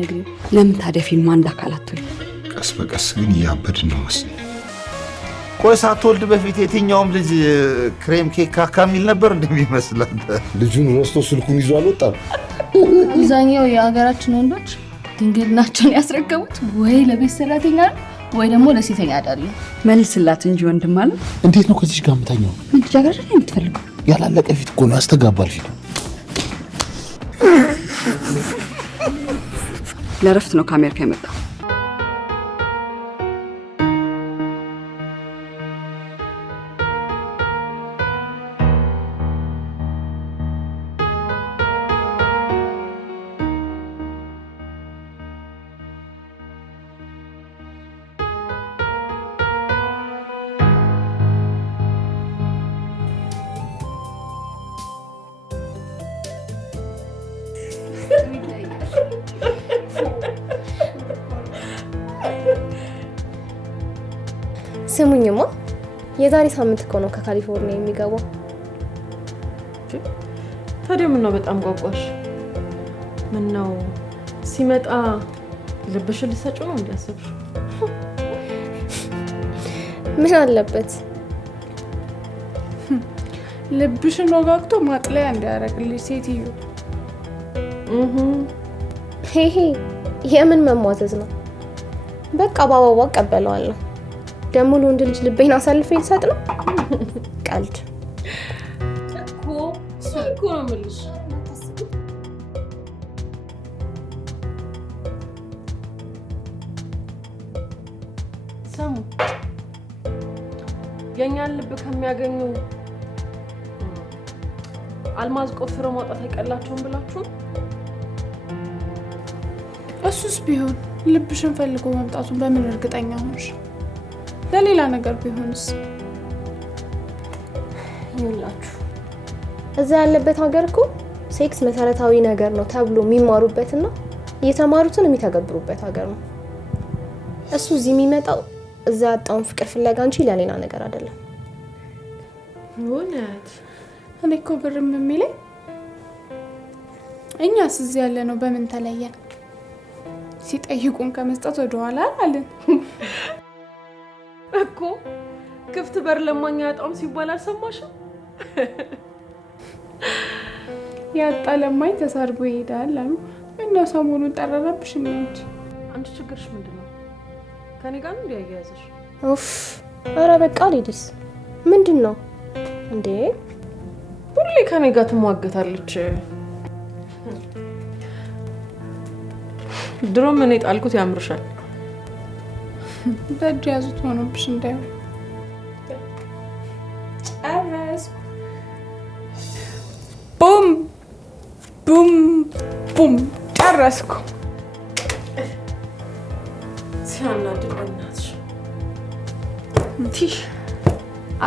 የምትነግሪው? ለምን ታዲያ ፊልም አንድ አካላት ወይ? ቀስ በቀስ ግን እያበድን ነው መሰለኝ። ቆይ ሳትወልድ በፊት የትኛውም ልጅ ክሬም ኬክ ካካ የሚል ነበር እንደሚመስላት? ልጁን ወስዶ ስልኩን ይዞ አልወጣም። አብዛኛው የሀገራችን ወንዶች ድንግልናቸውን ያስረከቡት ወይ ለቤት ሰራተኛ ወይ ደግሞ ለሴተኛ አዳሪ። መልስላት እንጂ ወንድም አለ። እንዴት ነው ከዚህ ጋር የምታኛው? ምን ልጃገረድ ነው የምትፈልገው? ያላለቀ ፊት እኮ ነው፣ ያስተጋባል ፊቱ። ለእረፍት ነው ከአሜሪካ የመጣው። ስሙኝማ የዛሬ ሳምንት እኮ ነው ከካሊፎርኒያ የሚገባው። ታዲያ ምን ነው በጣም ጓጓሽ? ምን ነው ሲመጣ ልብሽን ልትሰጪው ነው እንዲያስብሽ? ምን አለበት ልብሽን ወጋግቶ ማጥለያ እንዲያደርግልሽ ሴትዮ። ሄሄ የምን መሟዘዝ ነው? በቃ ባባባ ቀበለዋለሁ። ደሞ ለወንድ ልጅ ልቤን አሳልፌ ልሰጥ ነው? ቀልድ እኮ ነው የምልሽ። ሰሙ የኛን ልብ ከሚያገኙ አልማዝ ቆፍረው ማውጣት አይቀላቸውም ብላችሁ? እሱስ ቢሆን ልብሽን ፈልጎ መምጣቱን በምን እርግጠኛ ሆንሽ? ለሌላ ነገር ቢሆንስ? ይኸውላችሁ እዛ ያለበት ሀገር እኮ ሴክስ መሰረታዊ ነገር ነው ተብሎ የሚማሩበትና እየተማሩትን የሚተገብሩበት ሀገር ነው። እሱ እዚህ የሚመጣው እዛ ያጣውን ፍቅር ፍለጋ እንጂ ለሌላ ነገር አይደለም። እውነት? እኔ እኮ ግርም የሚለኝ እኛስ እዚህ ያለ ነው በምን ተለየን? ሲጠይቁን ከመስጠት ወደኋላ አለን እኮ። ክፍት በር ለማኛ ያጣውም ሲባል አልሰማሽም? ያጣ ለማኝ ተሳርጎ ይሄዳል አሉ። እና ሰሞኑን ጠረረብሽ እንጂ አንቺ ችግርሽ ምንድነው? ከኔ ጋር ነው እንዲያያዘሽ? ኡፍ ኧረ በቃ ሌዲስ ምንድነው እንዴ? ሁሌ ከኔ ጋር ትሟገታለች። ድሮም እኔ ጣልኩት ያምርሻል። በእጅ ያዙት ሆኖብሽ እንዳይሆን። ጨረስ ቡም ቡም ቡም ጨረስኩ። ሲያናድድ በእናትሽ። ቲሽ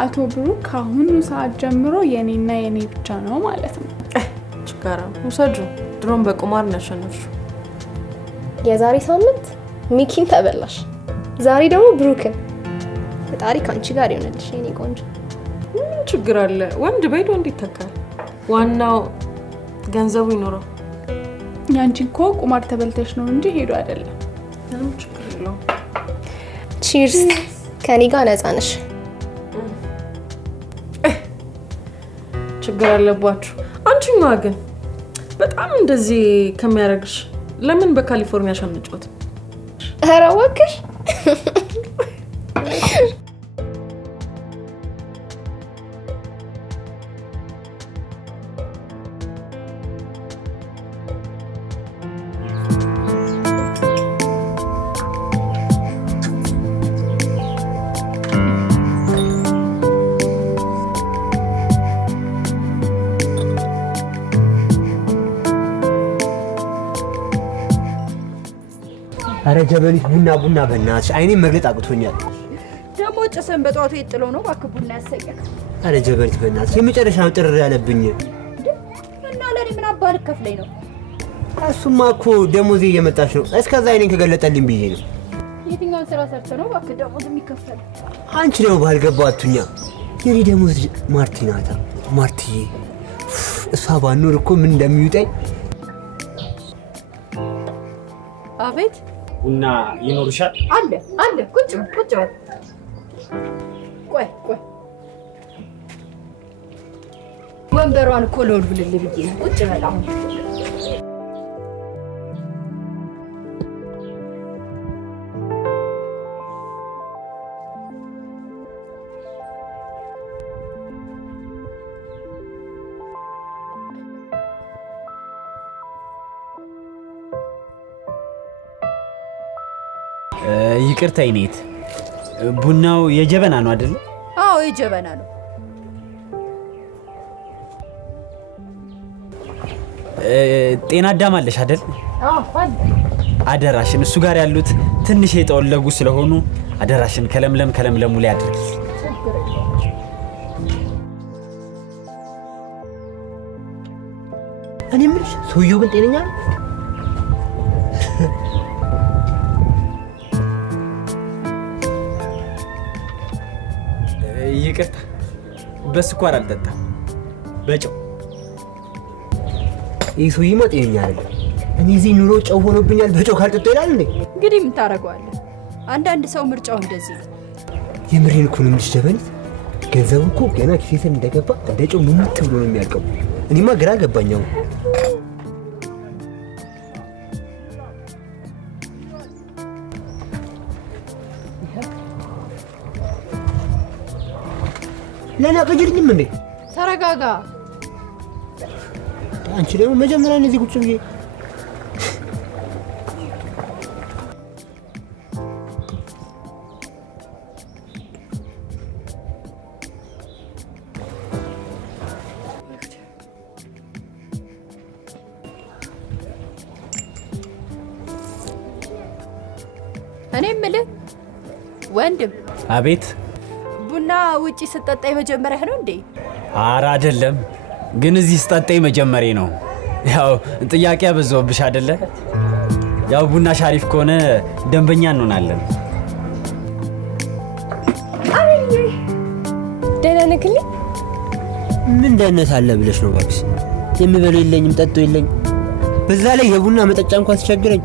አቶ ብሩክ ከአሁኑ ሰዓት ጀምሮ የኔና የኔ ብቻ ነው ማለት ነው። ችጋራ ውሰጁ። ድሮም በቁማር ነው ያሸነፍሽው። የዛሬ ሳምንት ሚኪን ተበላሽ፣ ዛሬ ደግሞ ብሩክን። ፈጣሪ ካንቺ ጋር ይሆነልሽ የኔ ቆንጆ። ምን ችግር አለ? ወንድ በይዶ እንዲተካል። ዋናው ገንዘቡ ይኖረው። ያንቺ እኮ ቁማር ተበልተሽ ነው እንጂ ሄዶ አይደለም። ምንም ችግር የለውም። ቺርስ። ከኔ ጋር ነፃ ነሽ። ችግር አለባችሁ። አንቺማ ግን በጣም እንደዚህ ከሚያደርግሽ ለምን በካሊፎርኒያ ሻንጫወት? ኧረ እባክሽ አረ ጀበሊት ቡና በእናትሽ አይኔ መግለጥ አቅቶኛል። ደሞ ጭሰን በጧቱ ይጥሎ ነው እባክህ ቡና ያሰኛል። አረ ጀበሊት በእናትሽ የመጨረሻው ጥርር ያለብኝ እና ለኔ ምን አባል ከፍለኝ ነው? እሱማ እኮ ደሞዜ እየመጣች ነው። እስከዛ አይኔን ከገለጠልኝ ብዬ ነው። የትኛውን ስራ ሰርተ ነው እባክህ ደሞዝ የሚከፈል? አንቺ ነው ባልገባው አቱኛ። የኔ ደሞዝ ማርቲናታ ማርቲዬ፣ እሷ ባኖር እኮ ምን እንደሚውጠኝ። አቤት። ቡና ይኖርሻል? አለ አለ። ቁጭ በል። ቆይ ወንበሯን እኮ ልወልውልልህ ብዬ ነው። ቁጭ በል አሁን። ይቅርታ ይኔት፣ ቡናው የጀበና ነው አይደል? አዎ የጀበና ነው። ጤና አዳም አለሽ አይደል? አዎ አለ። አደራሽን እሱ ጋር ያሉት ትንሽ የጠወለጉ ስለሆኑ አደራሽን ከለምለሙ ላይ አድርጊ። እኔ የምልሽ ሰውየው ግን ጤነኛ ነው? ይቅርታ በስኳር አልጠጣም፣ በጨው። ይህ ሰውዬማ ጤነኛ አይደለም። እኔ እዚህ ኑሮ ጨው ሆኖብኛል፣ በጨው ካልጠጣሁ ይላል እንዴ? እንግዲህ ምን ታደርገዋለህ? አንዳንድ ሰው ምርጫው እንደዚህ ነው። የምሬን እኮ ነው የምልሽ ጀበኒት። ገንዘቡ እኮ ገና ኪሴ ስር እንደገባ እንደ ጨው ሙሙት ብሎ ነው የሚያልቀው። እኔማ ግራ ገባኛው። ለኔ አቀጅልኝም እንዴ? ተረጋጋ። አንቺ ደግሞ መጀመሪያ እነዚህ ቁጭ ብዬ እኔ የምልህ ወንድም። አቤት። ቡና ውጪ ስጠጣ የመጀመሪያህ ነው እንዴ? ኧረ አይደለም፣ ግን እዚህ ስጠጣ መጀመሪያ ነው። ያው ጥያቄ አበዛውብሽ አይደለ? ያው ቡና ሻሪፍ ከሆነ ደንበኛ እንሆናለን። ደህና ነህ? ምን ደህንነት አለ ብለሽ ነው እባክሽ? የምበለው የለኝም፣ ጠጦ የለኝ። በዛ ላይ የቡና መጠጫ እንኳን ሲቸግረኝ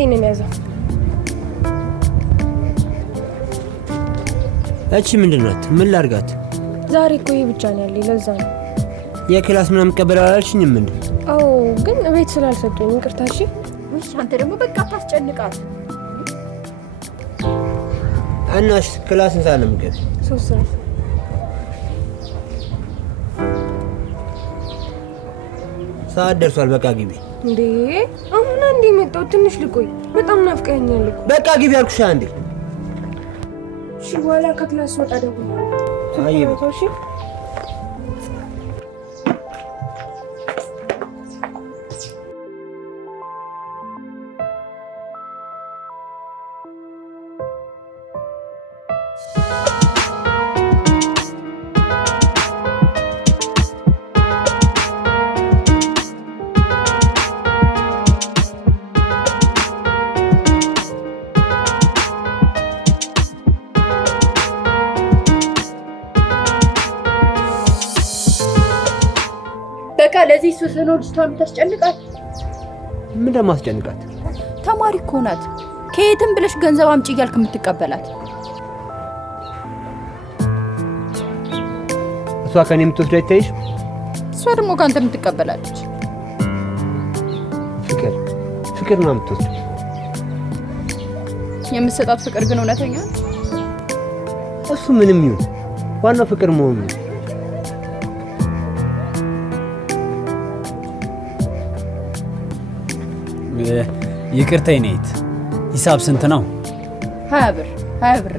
ይሄንን ያዘው። እቺ ምንድን ናት? ምን ላድርጋት? ዛሬ እኮ ይሄ ብቻ ነው ያለኝ፣ ለዛ ነው። የክላስ ምናምን ቀበል አላልሽኝም እንዴ? አዎ፣ ግን ቤት ስላልሰጡኝ ይቅርታ። እሺ። አንተ ደግሞ በቃ ታስጨንቃት። እናሽ ክላስን ሳለም ገብ 3 ሰዓት ሰዓት ደርሷል። በቃ ግቢ። እንዴ አሁን አንዴ መጣሁ። ትንሽ ልቆይ። በጣም ናፍቀኸኛል እኮ። በቃ ግቢ አልኩሽ አንዴ። እሺ፣ በኋላ ከክላስ ወጣ ደግሞ። አይ እሺ። በቃ ለዚህ ሱስኖ ልጅቷን ታስጨንቃት። ምን ደማስጨንቃት? ተማሪ እኮ ናት። ከየትም ብለሽ ገንዘብ አምጪ እያልክ የምትቀበላት እሷ ከኔ የምትወስድ አይታይሽ? እሷ ደግሞ ካንተ የምትቀበላለች። ፍቅር ነው የምትወስድ። የምትሰጣት ፍቅር ግን እውነተኛ ነው? እሱ ምንም ይሁን ዋናው ፍቅር መሆኑ ነው። ይቅርታ ይኔት፣ ሂሳብ ስንት ነው? 20 ብር 20 ብር።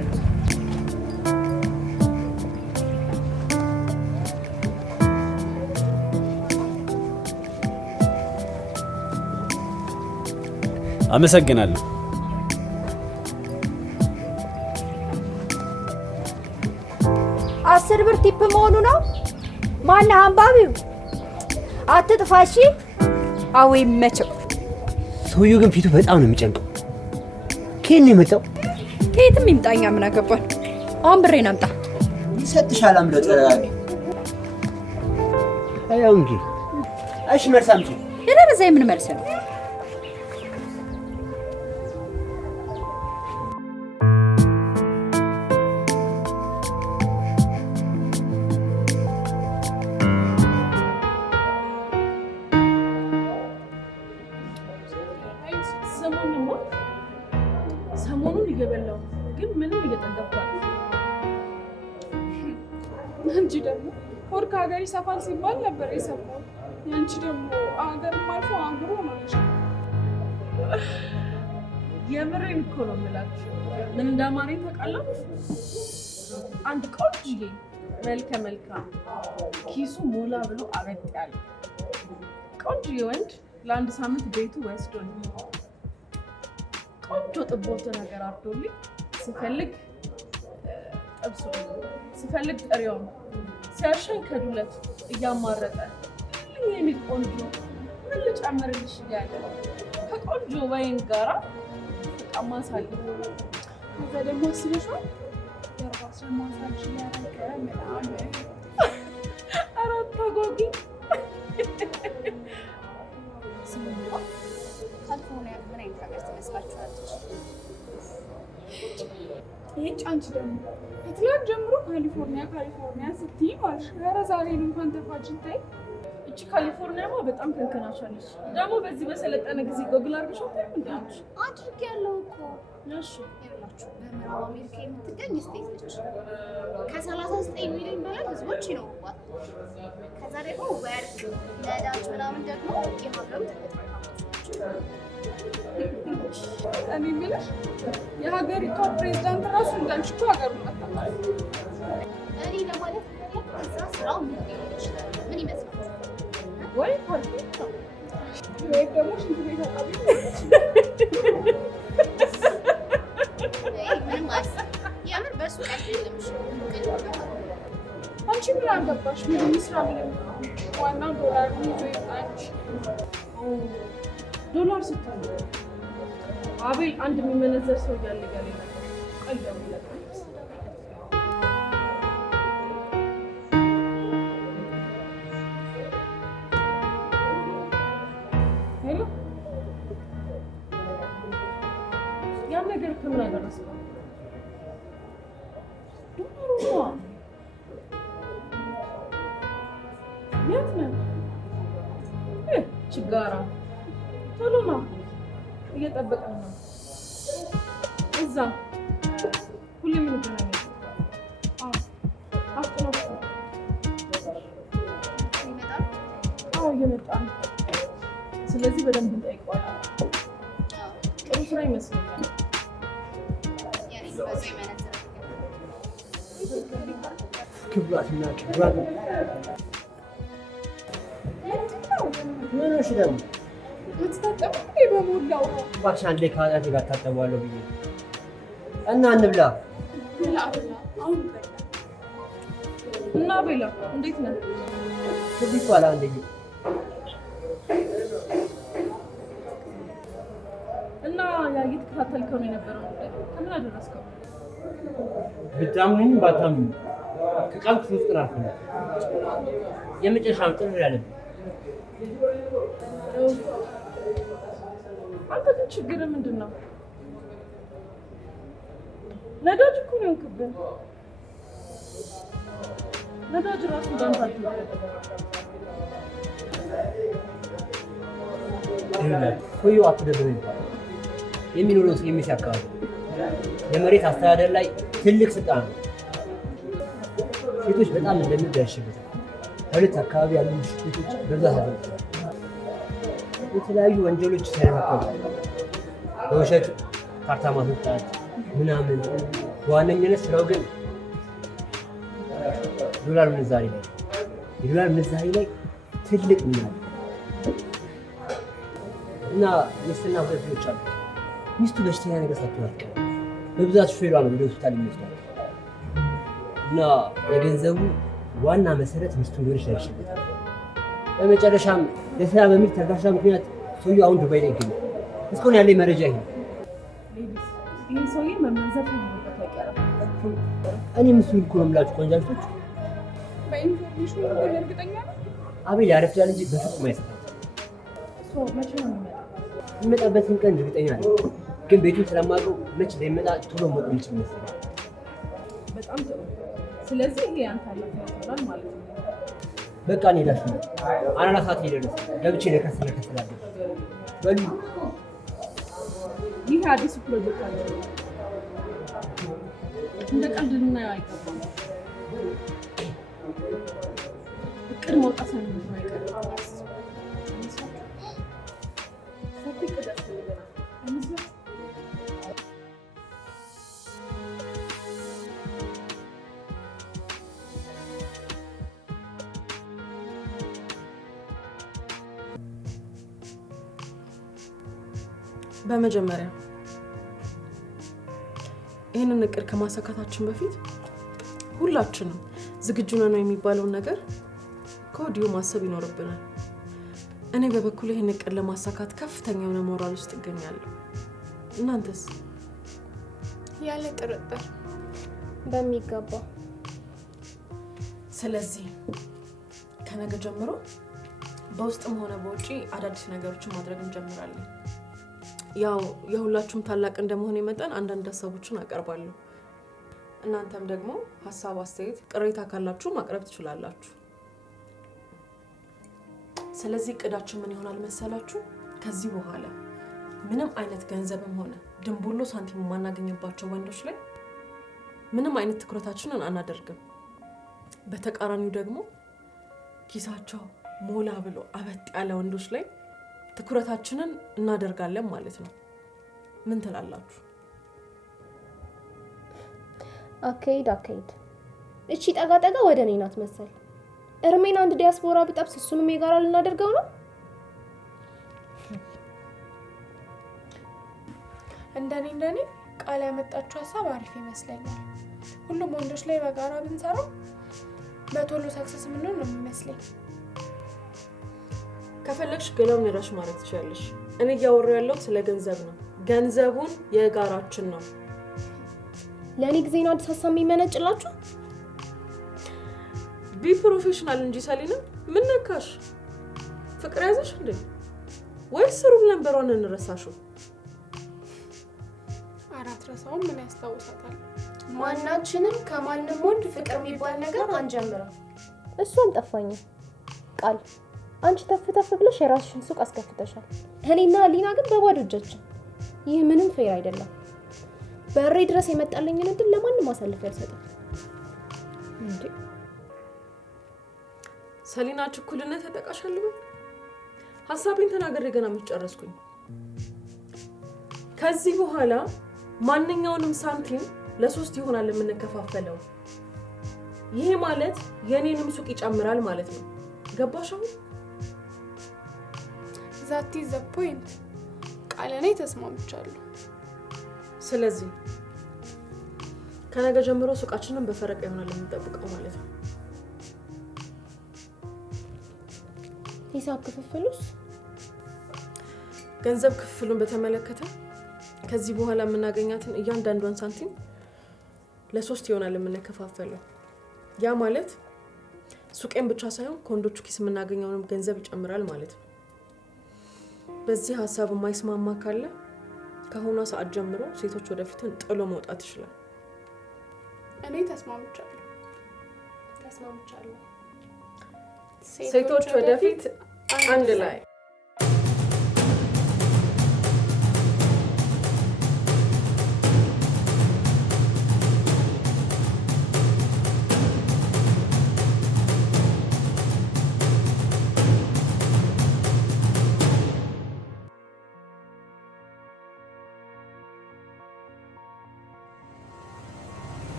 አመሰግናለሁ። አስር ብር ቲፕ መሆኑ ነው። ማነህ አንባቢው? አትጥፋሺ። አዎ ይመቸው። ሰውየው ግን ፊቱ በጣም ነው የሚጨንቀው። ከየት ነው የመጣው? ከየትም ይምጣኛ ምን አገባን? አሁን ብሬን አምጣ። ይሰጥሻል። አምልጦ ተረጋጊ። አያው እንጂ እሺ፣ መልስ አምጪ። የረበዛ ምን መልስ ነው? ሰሞኑን እየበላሁ ግን ምንም እየጠገብኩ አንቺ ደግሞ ሆድ ከሀገር ይሰፋል ሲባል ነበር የሰማሁት። ያንቺ ደግሞ ሀገርም አልፎ አገሩ ሆነሽ። የምሬን እኮ ነው የምላችሁ። ምን እንዳማረኝ ታውቃላችሁ? አንድ ቆንጆ መልከ መልካም ኪሱ ሞላ ብሎ አበጥ ያለ ቆንጆ ወንድ ለአንድ ሳምንት ቤቱ ወስዶኝ ቆንጆ ጥቦት ነገር አርዶልኝ ሲፈልግ ጠብሶ ሲፈልግ ጥሬውን ሲያሸን ከዱለት እያማረጠ የሚል ቆንጆ ምን ልጨምርልሽ እያለ ከቆንጆ ወይን ጋራ በጣም ማሳለፍ። ከዛ ደግሞ አስበሽዋል የራስሽን ማሳጅ ያደረገ ምናምን። አራት ታጓጊ ካሊፎርኒያ ምን አይነት ሀገር ትመስላችኋለች? ይህች አንቺ ደግሞ ከትላንት ጀምሮ ካሊፎርኒያ ስትይ ማልሽ። ኧረ ዛሬን እንኳን ተፋጅታይ። እቺ ካሊፎርኒያማ በጣም ከንከናሻለች። ደግሞ በዚህ በሰለጠነ ጊዜ ጎግል አድርገሽ አታይም እንዴ? አድርግ ያለው እኮ እሺ፣ ያላችሁ በምዕራብ አሜሪካ የምትገኝ ስቴት ነች። ከ39 ሚሊዮን በላይ ህዝቦች ይኖሩባት። ከዛ ደግሞ ወርቅ፣ ነዳጅ ምናምን ደግሞ የሀገሩ ተፈጥሯዊ ሀብቶች ናቸው። እኔ የምልሽ የሀገሪቷ ፕሬዝዳንት ራሱ እንዳንቺ እኮ ሀገሩን አታውቅም። እኔ ለማለት እዛ ስራው ምን ሊሆን ይችላል? ምን ይመስላል? ወይ ፐርፌክት ነው ወይም ደግሞ ሽንት ቤት አጣቢ። ምንም አያስብ። የምር በሱ ቀልድ የለም። አንቺ ምን አገባሽ? ምንም ስራ ምንም ዋናው ዶላር ይዞ ይጣች። ዶላር ስትሆን አቤል አንድ የሚመነዘር ሰው እያለ ጋር ቀልድ ሄሎ፣ ያን ነገር ከምን አደረስከው? ዶላሩ የት ነህ? ችጋራ ቶሎ ነው፣ እየጠበቀን ነው። እዛ ሁሌም እንገናኛለን። አፍጥነው። አዎ እየመጣ ነው። ስለዚህ በደንብ እንጠይቀዋለን። ጥሩ ስራ ይመስለኛል። ክብራትና ክብራት ምን እሺ፣ ደግሞ ምትታጠብ በሞላው እባክሽ አንዴ ከኃጢአቴ ጋር ታጠበዋለሁ ብዬ እና እንብላ። አሁን እና ቤላ እንዴት ነህ? ትንሽ ኋላ አንደኝ እና ያ እየተከታተልከው ነው የነበረው ጉዳይ ከምን አደረስከው? ብታምኑኝ ባታምኑኝ ከቀን ክፍል ውስጥ ናት የመጨረሻ ጥር ያለብኝ። አንተ ግን ችግር ምንድን ነው? ነዳጅ እኮ ነው የሆንክብን። ነዳጅ ራሱ እንዳንተ ሆዮ አትደብረ ይባላል። የሚኖረው የሚስ አካባቢ የመሬት አስተዳደር ላይ ትልቅ ስልጣን ነው። ሴቶች በጣም እንደሚደርሽበታል። ከሁለት አካባቢ ያሉ ሴቶች በዛ ተፈጥሯል። የተለያዩ ወንጀሎች ሳይፈጠሩ በውሸት ካርታ ማስወጣት ምናምን። በዋነኝነት ስራው ግን ዶላር ምንዛሬ ላይ የዶላር ምንዛሬ ላይ ትልቅ ሚና አለው እና ሚስትና ሁለት ልጆች አሉ። ሚስቱ በሽተኛ ነገር ሳትሆን አትቀርም። በብዛት ሹፌሯ ነው ወደ ሆስፒታል የሚወስዳት እና የገንዘቡ ዋና መሰረት ሚስቱ እንደሆነች ደርሽበታል። በመጨረሻም ለስራ በሚል ተርካሻ ምክንያት ሰውየው አሁን ዱባይ ላይ ይገኛል። እስካሁን ያለኝ መረጃ ይሄ። ይሄ ሰውዬ መመንዘር ተብሎበት አይቀርም። እኔ ምስሉን እኮ ነው የምላችሁ ቆንጃጅቶች። በኢንፎርሜሽኑ እርግጠኛ ነው። አቤል ያረፍዳል እንጂ በፍጹም አይሰራም። መቼ ነው የሚመጣው? የሚመጣበትን ቀን እርግጠኛ ነኝ፣ ግን ቤቱን ስለማውቀው መች እንደሚመጣ ቶሎ ማወቅ የምችል መሰለኝ። በጣም ጥሩ። ስለዚህ ይሄ አንተ ኃላፊነት ይሆናል ማለት ነው። በቃ እኔ ላሽ ነው አናና ሰዓት እየደረሰ ገብቼ ነከስላለሁ። በሉ ይህ አዲሱ ፕሮጀክት አለ። እንደ ቀልድ ልናየው አይገባም። እቅድ መውጣት ነው የማይቀር። ሰፊ እቅድ ያስፈልገናል። በመጀመሪያ ይህንን እቅድ ከማሳካታችን በፊት ሁላችንም ዝግጁ ነን የሚባለውን ነገር ከወዲሁ ማሰብ ይኖርብናል። እኔ በበኩል ይህን እቅድ ለማሳካት ከፍተኛ የሆነ ሞራል ውስጥ እገኛለሁ። እናንተስ? ያለ ጥርጥር በሚገባ። ስለዚህ ከነገ ጀምሮ በውስጥም ሆነ በውጪ አዳዲስ ነገሮችን ማድረግ እንጀምራለን። ያው የሁላችሁም ታላቅ እንደመሆነ መጠን አንዳንድ ሀሳቦችን አቀርባለሁ። እናንተም ደግሞ ሀሳብ፣ አስተያየት፣ ቅሬታ ካላችሁ ማቅረብ ትችላላችሁ። ስለዚህ እቅዳችን ምን ይሆናል መሰላችሁ? ከዚህ በኋላ ምንም አይነት ገንዘብም ሆነ ድንቡሎ ሳንቲም የማናገኝባቸው ወንዶች ላይ ምንም አይነት ትኩረታችንን አናደርግም። በተቃራኒው ደግሞ ኪሳቸው ሞላ ብሎ አበጥ ያለ ወንዶች ላይ ትኩረታችንን እናደርጋለን ማለት ነው። ምን ትላላችሁ? አካሄድ እቺ ጠጋ ወደ እኔ ናት መሰል። እርሜን አንድ ዲያስፖራ ብጠብስ እሱንም የጋራ ልናደርገው ነው። እንደኔ ቃል ያመጣችው ሀሳብ አሪፍ ይመስለኛል። ሁሉም ወንዶች ላይ በጋራ ብንሰራው በቶሎ ሰክሰስ ምንሆን ነው የሚመስለኝ። ከፈለግሽ ገላውን የራሽ ማድረግ ትችላለሽ። እኔ እያወራሁ ያለሁት ስለ ገንዘብ ነው። ገንዘቡን የጋራችን ነው። ለእኔ ጊዜ ነው አዲስ ሀሳብ የሚመነጭላችሁ። ቢ ፕሮፌሽናል እንጂ ሰሊና፣ ምን ነካሽ? ፍቅር ያዘሽ እንዴ? ወይስ ሩብ ነንበሯን እንረሳሽው? አራት ረሳው ምን ያስታውሳታል? ማናችንም ከማንም ወንድ ፍቅር የሚባል ነገር አንጀምርም። እሱ አልጠፋኝም። ቃል አንቺ ተፍተፍ ብለሽ የራስሽን ሱቅ አስከፍተሻል። እኔና ሊና ግን በባዶ እጃችን። ይህ ምንም ፌር አይደለም። በሬ ድረስ የመጣልኝን እድል ለማንም አሳልፌ አልሰጥም። እንዴ ሰሊና፣ ችኩልነት ተጠቃሻለሁ። ሀሳቤን ተናግሬ ገና የምጨረስኩኝ። ከዚህ በኋላ ማንኛውንም ሳንቲም ለሶስት ይሆናል የምንከፋፈለው። ይሄ ማለት የኔንም ሱቅ ይጨምራል ማለት ነው። ገባሽ አሁን? ዛቲ ዘ ፖይንት። ቃል እኔ ተስማምቻለሁ። ስለዚህ ከነገ ጀምሮ ሱቃችንን በፈረቃ ይሆናል የምንጠብቀው ማለት ነው። ሂሳብ ክፍፍሉስ? ገንዘብ ክፍሉን በተመለከተ ከዚህ በኋላ የምናገኛትን እያንዳንዷን ሳንቲም ለሶስት ይሆናል የምንከፋፈለው። ያ ማለት ሱቄን ብቻ ሳይሆን ከወንዶቹ ኪስ የምናገኘውንም ገንዘብ ይጨምራል ማለት ነው። በዚህ ሀሳብ የማይስማማ ካለ ከሆነ ሰዓት ጀምሮ ሴቶች ወደፊትን ጥሎ መውጣት ይችላል። እኔ ተስማምቻለሁ። ሴቶች ወደፊት አንድ ላይ።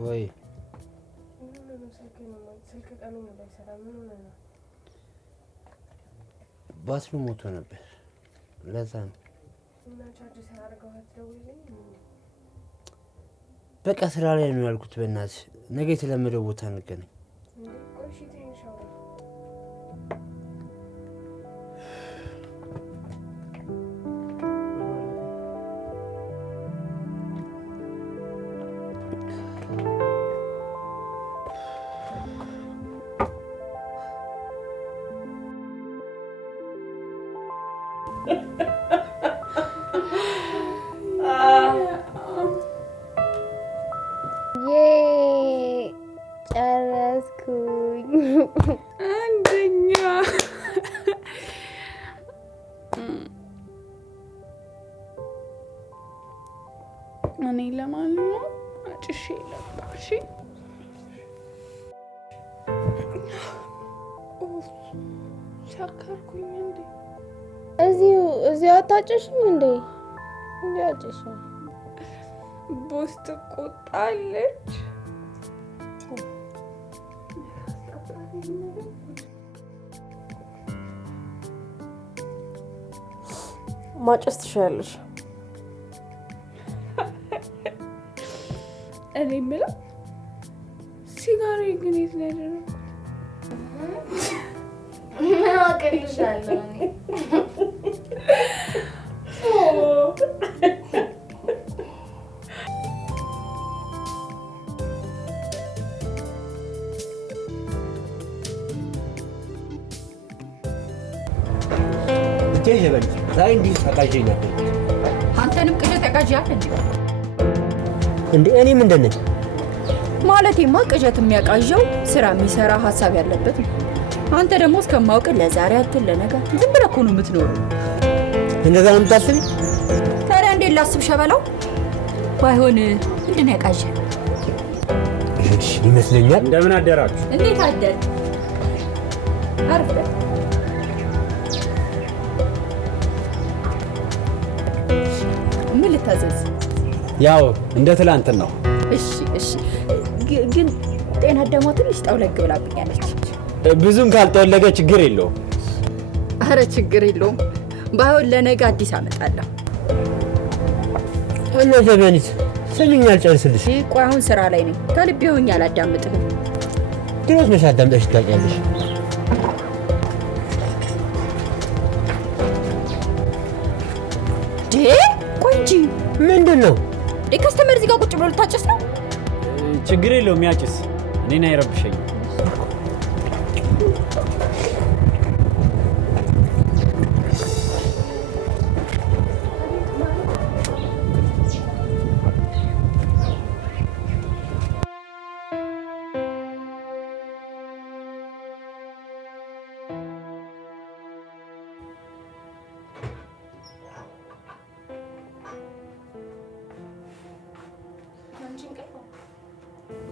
ወይ ባትሪ ሞቶ ነበር ለዛ ነው። በቃ ስራ ላይ ነው ያልኩት። በእናትሽ ነገ የተለመደው ቦታ እንገናኝ። ጨረስኩኝ። አንደኛ እኔ ለማንኛውም አጭሼ ነበር። እሺ ሰከርኩኝ እንዴ? እዚሁ አታጭሽም እንዴ? እዚሁ አጭሽ። ቦስ ትቆጣለች። ማጨስ ትሻለሽ። እኔ የምለው ሲጋራ ግን የት ነው ያደረኩት? ምን አውቅልሻለሁ እኔ። ጀበል ዛሬ እንዲህ ተቃዥኝ ነበር። አንተንም ቅዠት ያቃዣል እንዴ? እኔ ምንድን ነኝ? ማለቴማ ቅዠት የሚያቃዣው ስራ የሚሰራ ሀሳብ ያለበት ነው። አንተ ደግሞ እስከማውቅ ለዛሬ አትል ለነገ ዝም ብለህ እኮ ነው የምትኖረው። እንደዛ ነው የምታስቢ? ታዲያ እንዴት ላስብ ሸበላው? ባይሆን ምንድን ነው ያቃዣል? እሺ ይመስለኛል። እንደምን አደራችሁ? እንዴት አደር? አርፈህ ምን ልታዘዝ? ያው እንደ ትላንት ነው። እሺ ግን ጤና ደግሞ ትንሽ ጠውለግ ብላብኛለች። ብዙም ካልጠወለገ ችግር የለውም። አረ ችግር የለውም። ባይሆን ለነገ አዲስ አመጣለሁ። እና ዘመኒት ስሚኝ፣ አልጨርስልሽ። ቆይ አሁን ስራ ላይ ነኝ። ከልቤ ሆኜ አላዳምጥህም። ድሮስ መቼ አዳምጠሽ ታውቂያለሽ? ቆይ እንጂ ምንድን ነው? ከስተመር እዚህ ጋር ቁጭ ብሎ ልታጨስ ነው? ችግር የለውም ያጭስ፣ እኔን አይረብሸኝም።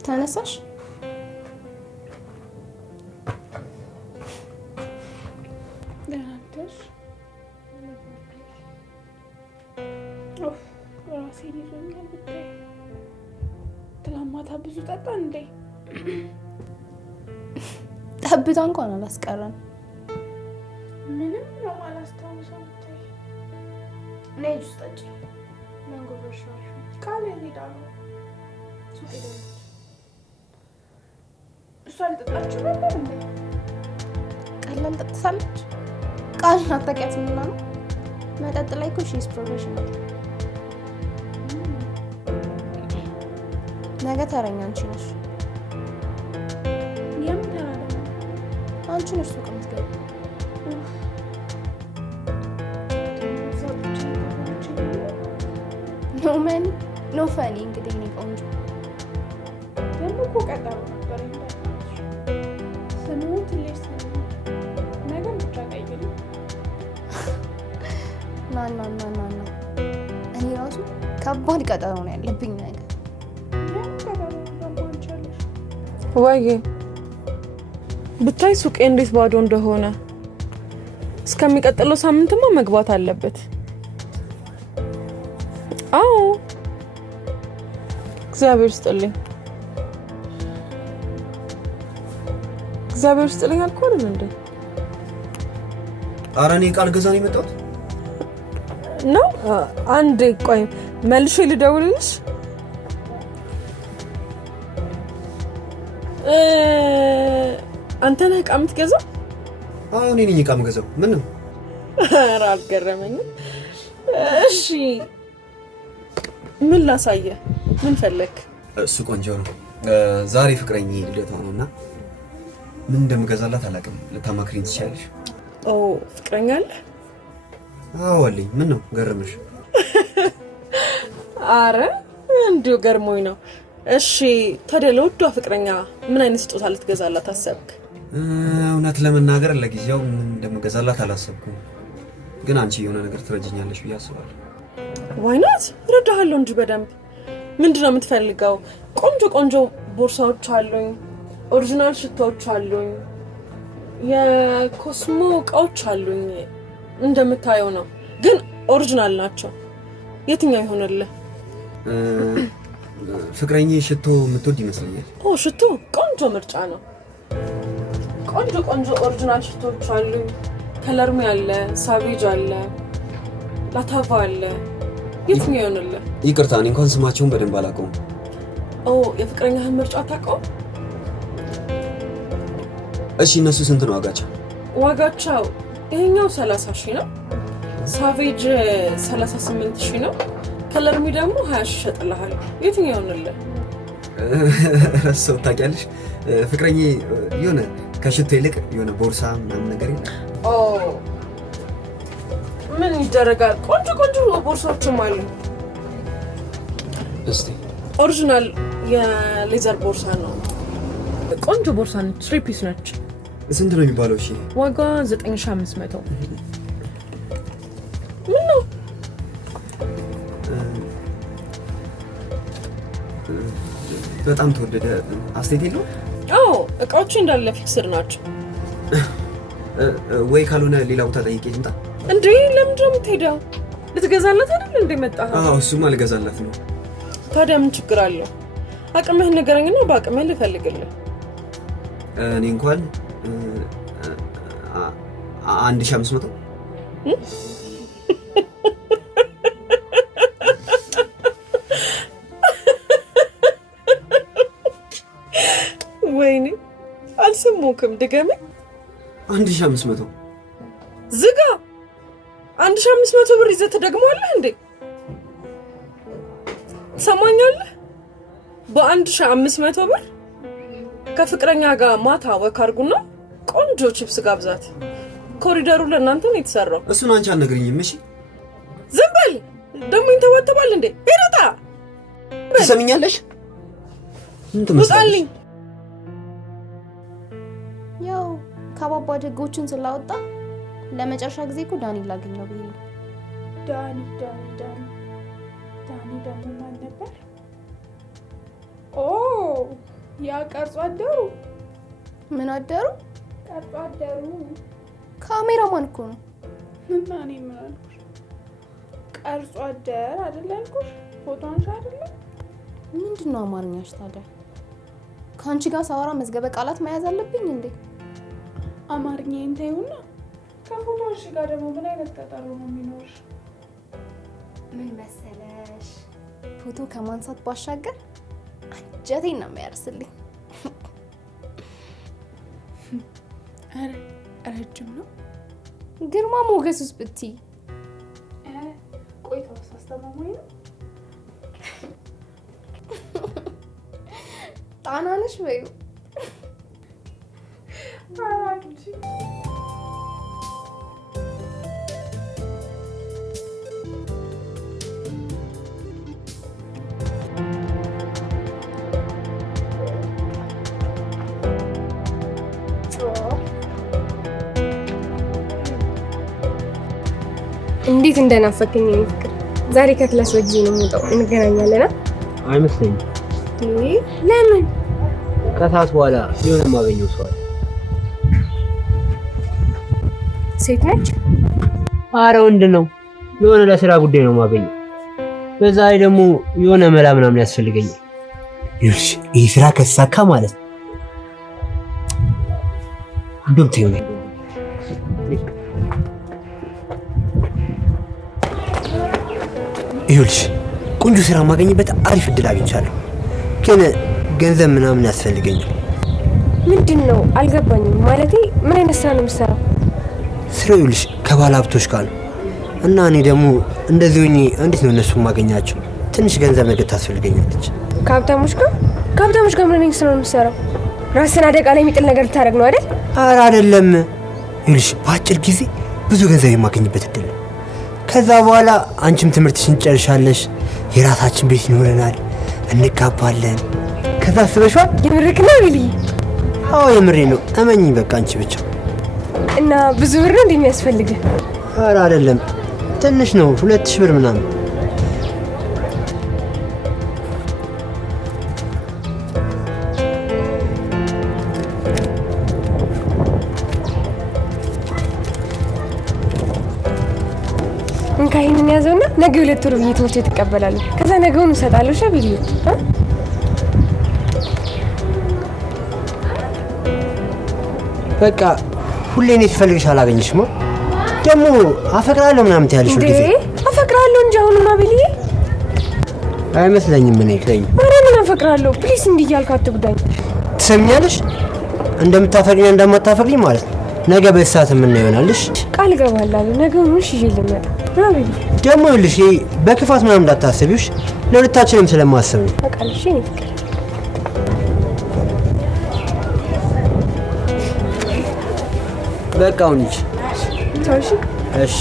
ተነሳሽ? ደህናሽ? ራሴን ይዞኛል ብታይ። ትናንት ማታ ብዙ ጠጣ እንዴ? ጠብታ እንኳን አላስቀረን። ምንም ነው የማላስታውሰው ብታይ። ነይ ጁስ ጠጪ። ማንጎ በርሻል ቃል እንሄዳለን። ሱቅ ሄደን እሷ አልጠጣችም ነበር እንዴ? ቀላል ጠጥታለች። ቃል አታውቂያትም እና ነው። መጠጥ ላይ እኮ ሺስ ፕሮፌሽናል። ነገ ተረኛ አንቺ ነሽ። የምን ተራ ደግሞ? አንቺ ነሽ ሱቅ የምትገቢው። ኖ መኒ ኖ ፈኒ። እንግዲህ እኔ ቆንጆ ደግሞ እኮ ቀጠሮ ነበር። ስምንት ትንሽ ነገር ብቻ ቀይል። ና እኔ ራሱ ከባድ ቀጠሮ ነው ያለብኝ ነገር። ወይ ብታይ ሱቄ እንዴት ባዶ እንደሆነ። እስከሚቀጥለው ሳምንትማ መግባት አለበት። አዎ እግዚአብሔር ይስጥልኝ። እግዚአብሔር ውስጥ ለኛ አልኮል እንዴ? ኧረ እኔ ቃል ገዛ ነው የመጣሁት ነው። አንዴ ቆይ መልሼ ልደውልልሽ። አንተ ነህ ዕቃ የምትገዛው? አዎ እኔ ነኝ ዕቃ የምገዛው። ምን ነው? ኧረ አልገረመኝም። እሺ ምን ላሳየህ? ምን ፈለክ? እሱ ቆንጆ ነው። ዛሬ ፍቅረኛ ልደቷ ነውና ምን እንደምገዛላት አላውቅም። ልታማክሪኝ ትችያለሽ? ኦ ፍቅረኛ አለ? አዎ አለኝ። ምን ነው ገረመሽ? አረ እንዲሁ ገርሞኝ ነው። እሺ ታዲያ ለውዷ ፍቅረኛ ምን አይነት ስጦታ ልትገዛላት አሰብክ? እውነት ለመናገር ለጊዜው ምን እንደምገዛላት አላሰብኩም፣ ግን አንቺ የሆነ ነገር ትረጅኛለሽ ብዬ አስባለሁ። ዋይናት እረዳሃለሁ እንጂ በደንብ። ምንድነው የምትፈልገው? ቆንጆ ቆንጆ ቦርሳዎች አሉኝ፣ ኦሪጂናል ሽቶዎች አሉኝ፣ የኮስሞ እቃዎች አሉኝ። እንደምታየው ነው፣ ግን ኦሪጂናል ናቸው። የትኛው ይሆንልህ? ፍቅረኛ ሽቶ የምትወድ ይመስለኛል። ኦ ሽቶ ቆንጆ ምርጫ ነው። ቆንጆ ቆንጆ ኦሪጂናል ሽቶዎች አሉኝ። ከለርሚ አለ፣ ሳቬጅ አለ፣ ላታቫ አለ። የትኛው ይሆንልህ? ይቅርታ እኔ እንኳን ስማቸውን በደንብ አላውቀውም። ኦ የፍቅረኛህን ምርጫ አታውቀውም? እሺ እነሱ ስንት ነው ዋጋቸው? ዋጋቸው ይሄኛው 30,000 ነው። ሳቬጅ 38,000 ነው። ከለርሚ ደግሞ 20,000 ይሸጥልሃል። የትኛው ይሆንልህ? ረሰው ታውቂያለሽ፣ ፍቅረኛ የሆነ ከሽቶ ይልቅ የሆነ ቦርሳ ምናምን ነገር የለም? ኦ ምን ይደረጋል፣ ቆንጆ ቆንጆ ቦርሳዎችም አሉ። እስቲ ኦሪጂናል የሌዘር ቦርሳ ነው። ቆንጆ ቦርሳ ነች፣ 3 ፒስ ነች። ስንት ነው የሚባለው? እሺ ዋጋ 9,500። ምን ነው በጣም ተወደደ? አስተያየት የለውም? አዎ እቃዎቹ እንዳለ ፊክስድ ናቸው። ወይ ካልሆነ ሌላ ቦታ ጠይቄ ልምጣ። እንዴ ለምንድን ነው የምትሄደው? ልትገዛላት አይደል እንዴ መጣህ? አዎ እሱማ ልገዛላት ነው። ታዲያ ምን ችግር አለው? አቅምህን ንገረኝና በአቅምህ ልፈልግልህ። እኔ እንኳን 1,500። ወይኔ አልሰማሁም፣ ድገመኝ። 1,500 ዝጋ። 1,500 ብር ይዘህ ትደግመዋለህ እንዴ? ትሰማኛለህ? በ1,500 ብር ከፍቅረኛ ጋር ማታ ወክ አድርጉና ቆንጆ ቺፕስ ጋብዛት። ኮሪደሩ ለእናንተ ነው የተሰራው። እሱን አንቺ አልነግሪኝም። እሺ ዝም በል። ደግሞ ይንተባተባል እንዴ? ሄደታ ትሰሚኛለሽ? ምን ትመስላለሽ? ያው ከባባድ ህጎችን ስላወጣ ለመጨረሻ ጊዜ እኮ ዳኒ ላገኘው ብዬ ነው። ዳኒ ደግሞ ማን ነበር? ኦ ያ ቀርጾ አደሩ። ምን አደሩ? ቀርጾ አደሩ ካሜራማን እኮ ነው። እና እኔ ምን አልኩሽ? ቀርጾ አደር አይደል ያልኩሽ? ፎቶ አንሺ አይደል? ምንድነው አማርኛሽ ታዲያ? ከአንቺ ጋር ሳወራ መዝገበ ቃላት መያዝ አለብኝ እንዴ? አማርኛዬን ተይውና ከፎቶ አንሺ ጋር ደግሞ ምን አይነት ቀጠሮ ነው የሚኖርሽ? ምን መሰለሽ፣ ፎቶ ከማንሳት ባሻገር አንጀቴን ነው የሚያርስልኝ። አረ ረጅም ነው። ግርማ ሞገሱስ ብትይ። ቆይታውስ አስተማማኝ ነው? ጣና ነሽ በይው። እንዴት እንደናፈከኝ ነው ፍቅር። ዛሬ ከክላስ ወጂ ነው የምወጣው። እንገናኛለን? አይመስለኝም። ለምን? ከሰዓት በኋላ የሆነ የማገኘው ሰው አለ። ሴት ነች? አረ ወንድ ነው። የሆነ ለስራ ጉዳይ ነው የማገኘው። በዛ ላይ ደግሞ የሆነ መላ ምናምን ያስፈልገኛል። ይህ ስራ ከተሳካ ማለት ነው እንደውም ተይው ነኝ። ይኸውልሽ ቆንጆ ስራ ማገኝበት አሪፍ እድል አግኝቻለሁ፣ ግን ገንዘብ ምናምን ያስፈልገኛል። ምንድን ነው አልገባኝም። ማለቴ ምን አይነት ስራ ነው የምትሰራው? ስራው ይኸውልሽ ከባለ ሀብቶች ጋር ነው እና እኔ ደግሞ እንደዚህ ሆኜ እንዴት ነው እነሱን ማገኛቸው? ትንሽ ገንዘብ ነገር ታስፈልገኛለች። ከሀብታሞች ጋር? ከሀብታሞች ጋር ምን አይነት ስራ ነው የምትሰራው? ራስን አደጋ ላይ የሚጥል ነገር ልታደርግ ነው አይደል? ኧረ አይደለም። ይኸውልሽ በአጭር ጊዜ ብዙ ገንዘብ የማገኝበት እድል ነው። ከዛ በኋላ አንቺም ትምህርትሽን ጨርሻለሽ፣ የራሳችን ቤት ይኖረናል፣ እንጋባለን። ከዛ አስበሽዋል? የምርክ ነው ቢልይ? አዎ የምሬ ነው፣ እመኚኝ በቃ አንቺ ብቻ። እና ብዙ ብር ነው እንደሚያስፈልግ? ኧረ አይደለም ትንሽ ነው፣ 2000 ብር ምናምን። እንካ ይሄንን ያዘውና ነገ 2 ወር ብዬ ትምህርት ቤት እቀበላለሁ። ከዛ ነገውን እሰጣለሁ። ሻቢልዩ በቃ ሁሌ እኔ ስፈልግሽ አላገኝሽም። ደግሞ አፈቅራለሁ ምናምን ትያለሽ ሁሉ ጊዜ። አፈቅራለሁ እንጂ አሁንማ ቢልዬ አይመስለኝም። እኔ ከኝ ምን አፈቅራለሁ? ፕሊስ እንዲህ እያልክ አትጉዳኝ። ትሰሚኛለሽ? እንደምታፈቅሪኝ እንደማታፈቅሪኝ ማለት ነው። ነገ በሰዓት ምን ይሆናልሽ? ቃል ገባላለሁ። ነገውን እሺ ይዤ ልመጣ። ደግሞ ይኸውልሽ በክፋት ምናምን እንዳታስቢውሽ፣ ለሁለታችንም ስለማስብ ነው። አቃልሽ እኔ ፍቅር በቃ አሁን እንጂ ታውሽ። እሺ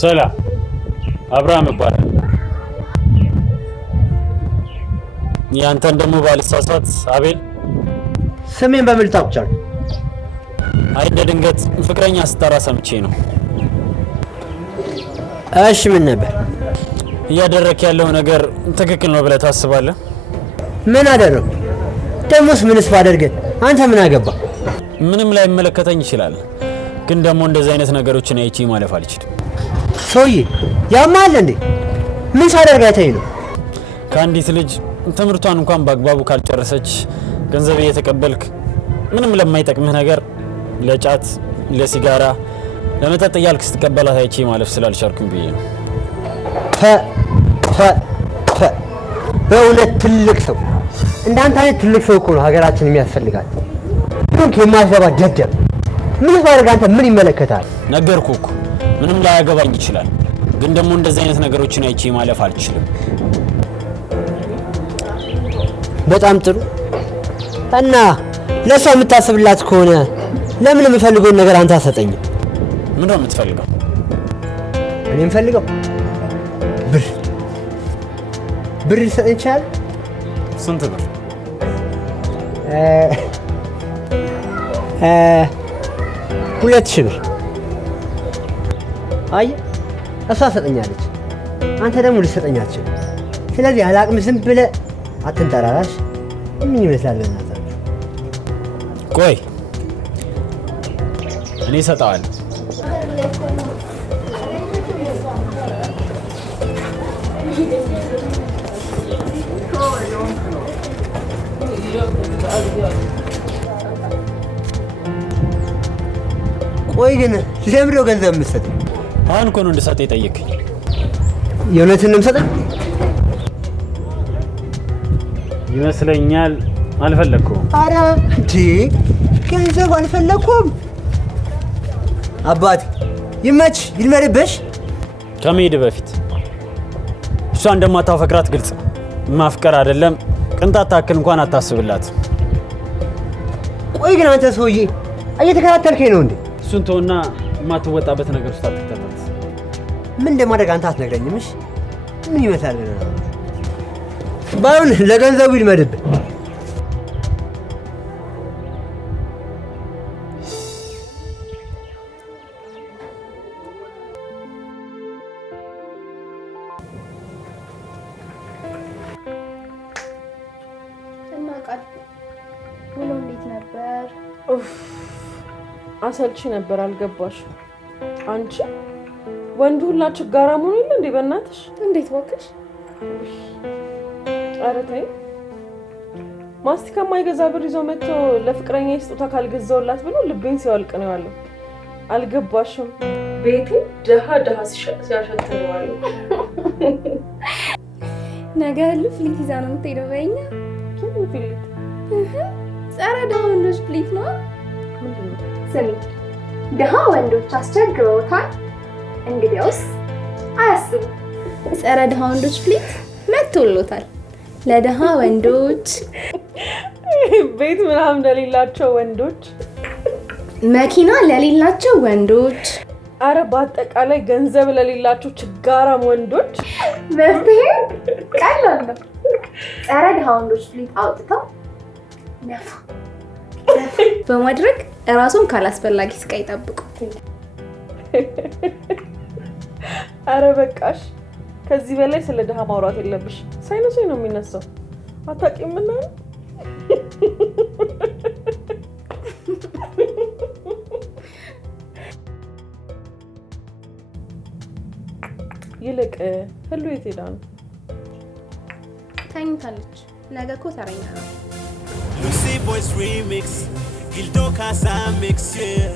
ሰላም፣ አብርሃም እባላለሁ። ያንተን ደግሞ ባልሳሳት አቤል። ስሜን በምን ልታውቅ ቻልክ? አይ እንደ ድንገት ፍቅረኛ ስጠራ ሰምቼ ነው። እሺ ምን ነበር? እያደረክ ያለው ነገር ትክክል ነው ብለህ ታስባለህ? ምን አደረኩ? ደሞስ ምንስ ባደርግ አንተ ምን አገባ? ምንም ላይ መለከተኝ ይችላል፣ ግን ደግሞ እንደዚህ አይነት ነገሮችን አይቼ ማለፍ አልችልም። ሰውዬ ያማል እንዴ? ምን ሳደርግ አይተኸኝ ነው? ከአንዲት ልጅ ትምህርቷን እንኳን በአግባቡ ካልጨረሰች ገንዘብ እየተቀበልክ ምንም ለማይጠቅምህ ነገር ለጫት፣ ለሲጋራ፣ ለመጠጥ እያልክ ስትቀበላት አይቼ ማለፍ ስላልቻልኩም ብዬ ነው። በእውነት ትልቅ ሰው እንዳንተ አይነት ትልቅ ሰው እኮ ነው ሀገራችን የሚያስፈልጋት። ዱንክ የማትረባ ደደብ ምን ባደርግ አንተ ምን ይመለከታል? ነገርኩህ እኮ ምንም ላያገባኝ ይችላል፣ ግን ደግሞ እንደዚህ አይነት ነገሮችን አይቼ ማለፍ አልችልም። በጣም ጥሩ። እና ለሷ የምታስብላት ከሆነ ለምን የምፈልገውን ነገር አንተ አሰጠኝም? ምን ነው የምትፈልገው? እኔ የምፈልገው ብር ልሰጥ ይችላል። ስንት ብር? 2000 ብር። አየህ እሷ ሰጠኛለች፣ አንተ ደግሞ ልሰጠኝ አትችልም። ስለዚህ አላቅም ዝም ብለህ አትንጠራራሽ። ምን ይመስላል በእናታችሁ? ቆይ እኔ እሰጠዋለሁ። ቆይ ግን ለምንድን ነው ገንዘብ የምትሰጠኝ? አሁን እኮ ነው እንድሰጥ የጠየቅኝ። የእውነትን ነው የምሰጠኝ? ይመስለኛል። አልፈለግኩም። ኧረ እንዴ ገንዘብ አልፈለግኩም። አባቴ ይመች ይልመድብሽ። ከመሄድ በፊት እሷ እንደማታፈቅራት ግልጽ ነው። ማፍቀር አይደለም ቅንጣት ታክል እንኳን አታስብላት። ቆይ ግን አንተ ሰውዬ እየተከታተልከኝ ነው እንዴ? እሱን ተውና የማትወጣበት ነገር ውስጥ አትከተት። ምን እንደማደርግ አንተ አትነግረኝም? እሺ ምን ይመስላል? ባይሆን ለገንዘቡ ይልመድብህ። እና ቃል ውሎ እንዴት ነበር? አሰልቺ ነበር። አልገባሽ አንቺ? ወንዱ ሁላ ችጋራ መሆኑ የለ እንዴ? በእናትሽ እንዴት ወቅሽ? ኧረ ተይ ማስቲካ የማይገዛ ብር ይዞ መጥቶ ለፍቅረኛ ስጦታ ካልገዛውላት ብሎ ልቤን ሲያወልቅ ነው ያለው። አልገባሽም? ቤቴ ደሃ ሲያሸት ነው ያለው። ነገ ሁሉ ፍሊት ይዛ ነው የምትሄደው በይኛ። ምን ፍሊት? ጸረ ደሃ ወንዶች ፍሊት ነው። ምንድን ነው? ስሚ ደሃ ወንዶች አስቸግረውታል። እንግዲያውስ አያስቡ፣ ጸረ ደሃ ወንዶች ፍሊት መጥቶሎታል። ለደሃ ወንዶች ቤት ምናምን ለሌላቸው ወንዶች፣ መኪና ለሌላቸው ወንዶች፣ አረ በአጠቃላይ ገንዘብ ለሌላቸው ችጋራም ወንዶች መፍትሄ ቀላል ነው። ጸረ ደሃ ወንዶች ፍሊት አውጥተው ነፋ በማድረግ እራሱን ካላስፈላጊ ስቃይ ይጠብቁ። አረ በቃሽ። ከዚህ በላይ ስለ ደሃ ማውራት የለብሽ። ሳይነሱ ነው የሚነሳው። አታውቂም እና ይልቅ ህሉ የት ሄዳ ነው? ተኝታለች። ነገ እኮ ተረኛ ነው። Lucy Boys Remix, Gildo Casa Mix, yeah.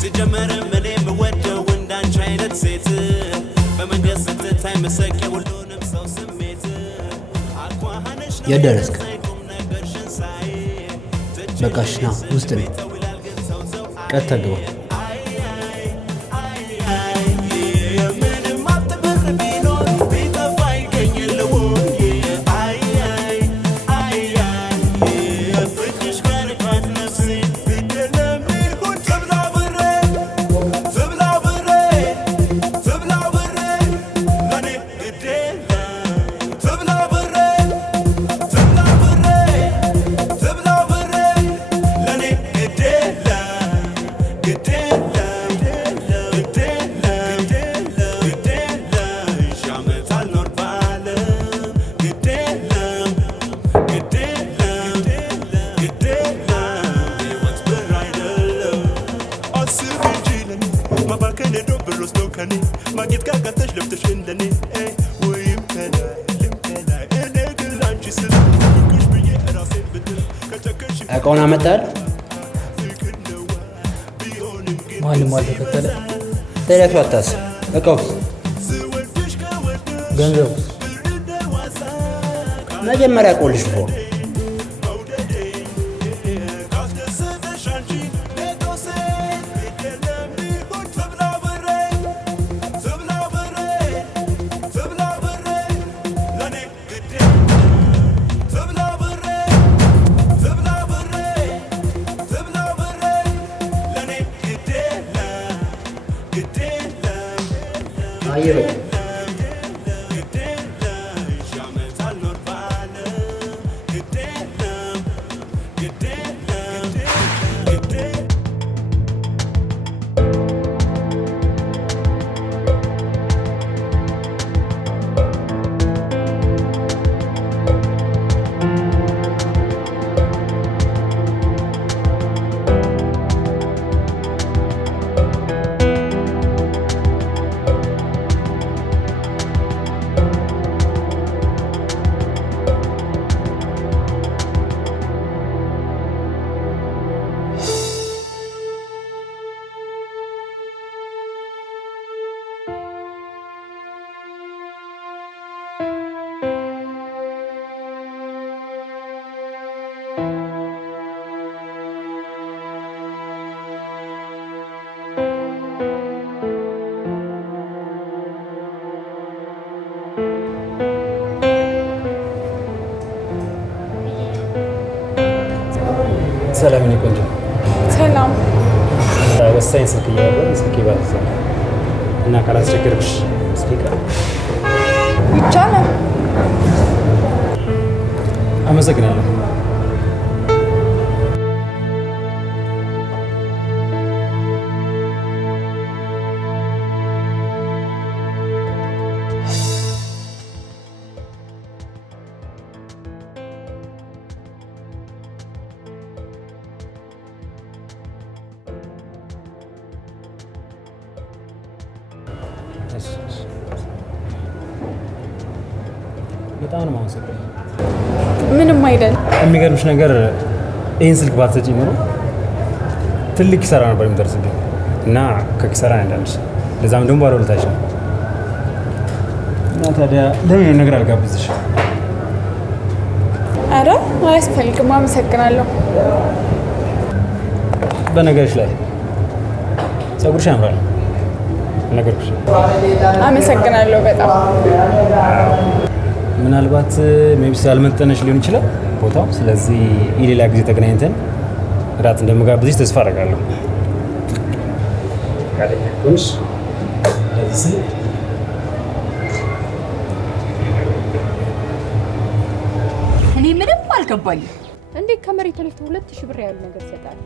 ሲጀመር ምን የምወደው እንዳንቺ አይነት ሴት በመንገድ ስትታይ መሰቅ ሁሉንም ሰው ስሜት አኳኋነሽ የደረስክ በቃሽ ና ውስጥ ነኝ። ቀጥታ ግባ። እቃውን አመጣል። ማንም አልተከተለ። ተለያቱ አታስብ። እቃው ገንዘቡ መጀመሪያ ቆልሽ ፎ አየህ ሰላም ነው ቆንጆ። ሰላም። ወሳኝ ስልክ እያወራን ስልክ ይባላል እና ካላስቸገርኩሽ ስፒከር ይቻላል። አመሰግናለሁ። በጣም ነው የማመሰግነው። ምንም አይደል። የሚገርምሽ ነገር ይህን ስልክ ባትሰጪኝ ኖሮ ትልቅ ኪሳራ ነበር የሚደርስብኝ እና ከኪሳራ እንዳንሽ ለዛም ደግሞ ባለውለታሽ ነው እና ታዲያ ለምን ነገር አልጋብዝሽ? አረ አያስፈልግም፣ አመሰግናለሁ። በነገርሽ ላይ ፀጉርሽ ያምራል። ነገርኩሽ። አመሰግናለሁ በጣም። ምናልባት ሜቢ ስላልመጠነሽ ሊሆን ይችላል ቦታው። ስለዚህ የሌላ ጊዜ ተገናኝተን እራት እንደምጋብዝሽ ተስፋ አደርጋለሁ። እኔ ምንም አልገባኝም። እንዴት ከመሬት ተነስቶ 2000 ብር ያህል ነገር ይሰጣል?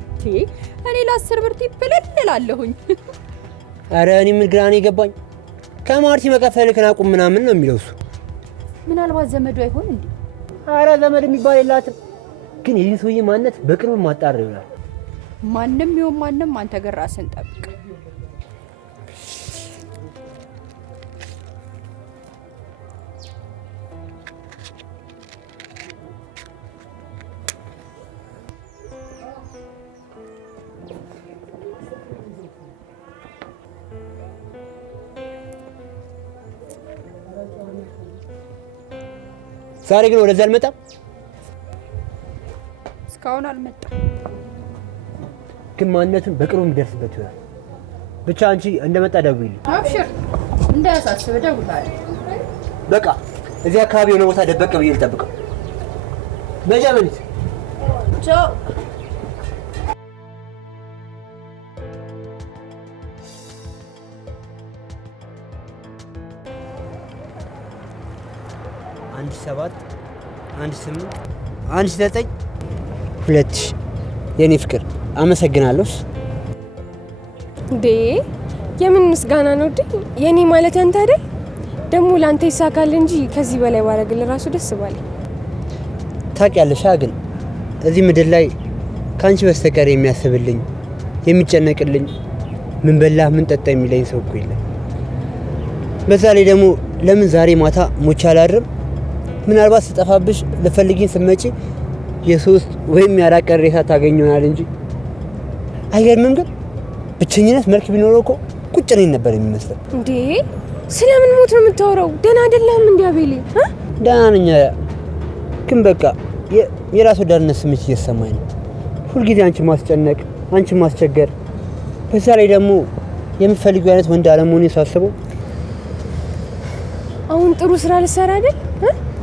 እኔ ለ10 ብር ትብልል እላለሁኝ። አረ እኔ ምን ግራ ነው የገባኝ። ከማርቲ መቀፈልክን አቁም ምናምን ነው የሚለው እሱ። ምናልባት ዘመዱ አይሆን እንዴ? አረ ዘመድ የሚባል የላትም። ግን ይህን ሰውዬ ማንነት በቅርብ ማጣር ይሆናል። ማንም ይሁን ማንም አንተ ግን ራስን ጠብቅ። ዛሬ ግን ወደዛ አልመጣም። እስካሁን አልመጣም። ግን ማንነቱን በቅርቡ የሚደርስበት ይሆናል። ብቻ አንቺ እንደመጣ ደውይልኝ። አብሽር፣ እንዳያሳስብ ደውላለሁ። በቃ እዚህ አካባቢ የሆነ ቦታ ደበቅ ብዬ ልጠብቀው። በጃመኒት ቻው። አንድ 7 1 8 1 9 2 የኔ ፍቅር አመሰግናለሁ። እንዴ የምን ምስጋና ነው እንዴ? የኔ ማለት ያንተ አይደል? ደግሞ ላንተ ይሳካል እንጂ ከዚህ በላይ ባረግል ራሱ ደስ ባለ። ታውቂያለሽ ግን እዚህ ምድር ላይ ካንቺ በስተቀር የሚያስብልኝ የሚጨነቅልኝ ምን በላ ምን ጠጣ የሚለኝ ሰው እኮ የለም። በዛ ላይ ደግሞ ለምን ዛሬ ማታ ሞቼ አላድርም? ምናልባት ስጠፋብሽ ልፈልጊኝ ስትመጪ የ3 ወይም የ4 ቀን ሬሳ ታገኝ ይሆናል እንጂ አይገርምም? ግን ብቸኝነት መልክ ቢኖረው እኮ ቁጭ ነኝ ነበር የሚመስለው። እንዴ ስለምን ሞት ነው የምታወራው? ደህና አይደለም እንዴ አቤሌ? ደህና ነኝ፣ ግን በቃ የራስ ወዳድነት ስሜት እየተሰማኝ ነው። ሁልጊዜ አንቺ ማስጨነቅ፣ አንቺ ማስቸገር፣ በዛ ላይ ደግሞ የምትፈልጊው አይነት ወንድ አለመሆኔን ሳስበው አሁን ጥሩ ስራ ልትሰራ አይደል?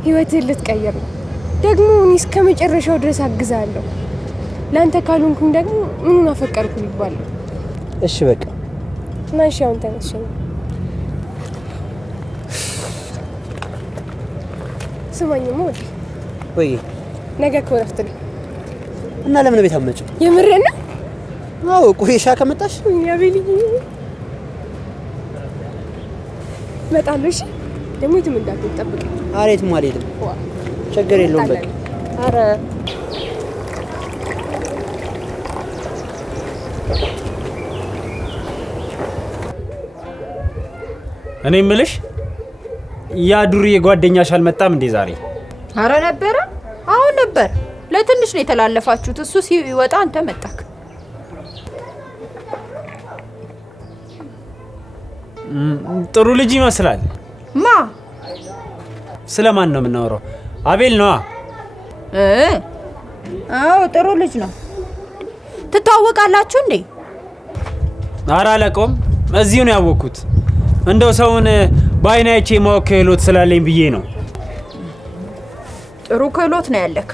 ህይወትህን ልትቀይር ነው። ደግሞ እኔ እስከ መጨረሻው ድረስ አግዛለሁ። ለአንተ ካልሆንኩኝ ደግሞ ምኑን አፈቀርኩ ይባል። እሺ በቃ እና እሺ አሁን ተነሽ። ስማኝማ ወዲ ወይ ነገ እኮ እረፍት ነው እና ለምን ቤት አትመጭም? የምርህን ነው? አዎ ቁሬሻ ከመጣሽ አቤልዬ እመጣለሁ። እሺ ደግሞ የትም እንዳትጠብቀኝ። ኧረ የትም አልሄድም። ችግር የለውም በቃ። ኧረ እኔ የምልሽ ያ ዱርዬ ጓደኛሽ አልመጣም እንዴ ዛሬ? አረ ነበረ፣ አሁን ነበር። ለትንሽ ነው የተላለፋችሁት። እሱ ሲወጣ አንተ መጣክ። ጥሩ ልጅ ይመስላል። ማ? ስለማን ነው የምናወራው? አቤል ነዋ። አዎ ጥሩ ልጅ ነው። ትተዋወቃላችሁ እንዴ? ኧረ አላውቀውም፣ እዚሁ ነው ያወቅኩት። እንደው ሰውን በዓይኔ አይቼ ማወቅ ክህሎት ስላለኝ ብዬ ነው። ጥሩ ክህሎት ነው ያለክ።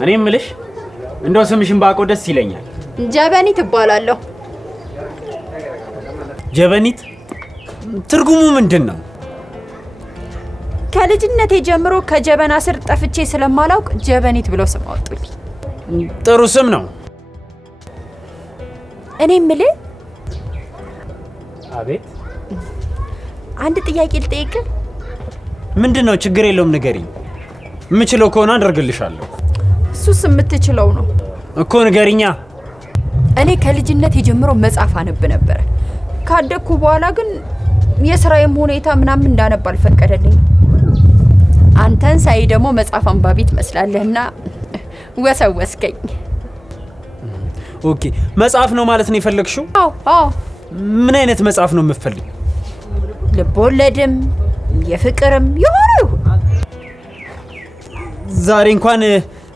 እኔ የምልሽ እንደው ስምሽን ባውቀው ደስ ይለኛል። ጀበኒት እባላለሁ። ጀበኒት? ትርጉሙ ምንድን ነው? ከልጅነቴ ጀምሮ ከጀበና ስር ጠፍቼ ስለማላውቅ ጀበኒት ብለው ስም አወጡልኝ። ጥሩ ስም ነው። እኔ የምልህ አቤት። አንድ ጥያቄ ልጠይቅ። ምንድን ነው? ችግር የለውም ንገሪኝ። የምችለው ከሆነ አደርግልሻለሁ። እሱስ የምትችለው ነው እኮ ንገሪኛ። እኔ ከልጅነቴ ጀምሮ መጽሐፍ አነብ ነበረ። ካደኩ በኋላ ግን የስራዬም ሁኔታ ምናምን እንዳነብ አልፈቀደልኝ። አንተን ሳይ ደግሞ መጽሐፍ አንባቢ ትመስላለህና ወሰወስከኝ። ኦኬ መጽሐፍ ነው ማለት ነው የፈለግሽው? አዎ። ምን አይነት መጽሐፍ ነው የምትፈልጊው? ልቦለድም የፍቅርም ይሁን። ዛሬ እንኳን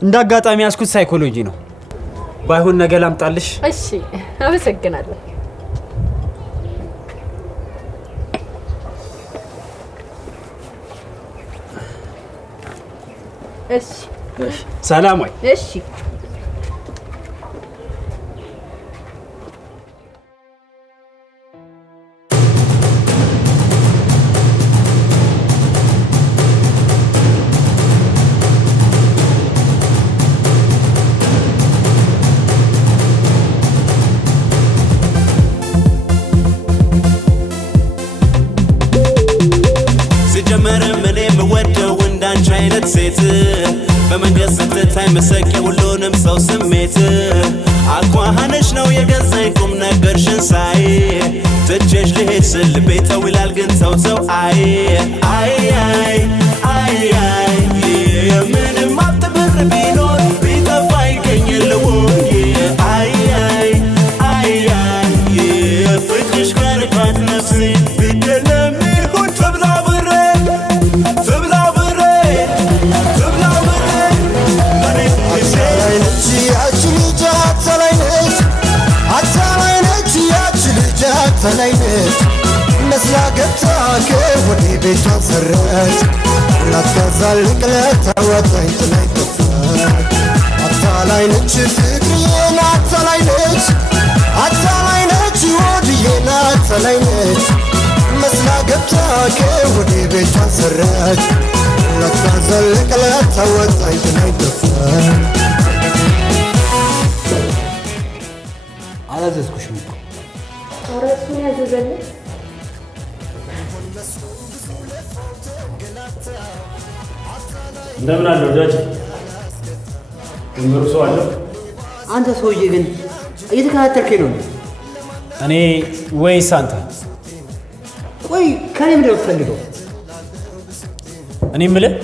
እንዳጋጣሚ ያስኩት ሳይኮሎጂ ነው። ባይሆን ነገ ላምጣልሽ? እሺ አመሰግናለሁ። እሺ ሰላም ወይ? እሺ ሴት በመንገድ ስትታይ መሰቂያ ሁሉንም ሰው ስሜት አኳኋንሽ ነው የገዛኝ ቁም ነገርሽን ሳይ ትቼሽ ልሄድ ስል ልቤ ተው ይላል ግን ተው አይ ምንም ሀብት ብር ቢኖር ቢጠፋ ይገኝልው ፍቅርሽ ከርካት ነፍሴ ቢደለም ይሁን ትብላ ብሬ ተላይነች መስላ ገብታ ከወዴ ቤቷን ሰረች ላትገዛልቅ ለተወጣኝ ጥላይ ጠፋች አታላይነች ፍቅርዬን አታላይነች ወድዬን አታላይነች መስላ ገብታ ከወዴ ቤቷን ሰረች ላትገዛልቅ ለተወጣኝ ጥላይ ጠፋች አላዘዝኩሽም እኮ አረሱን ያዘዘልኝ እንደምን አለ ወዳጅ? ምሩ ሰው አለ? አንተ ሰውዬ ግን እየተከታተልከኝ ነው? እኔ ወይስ አንተ? ቆይ ከኔ ምንድን ነው የምትፈልገው? እኔ የምልህ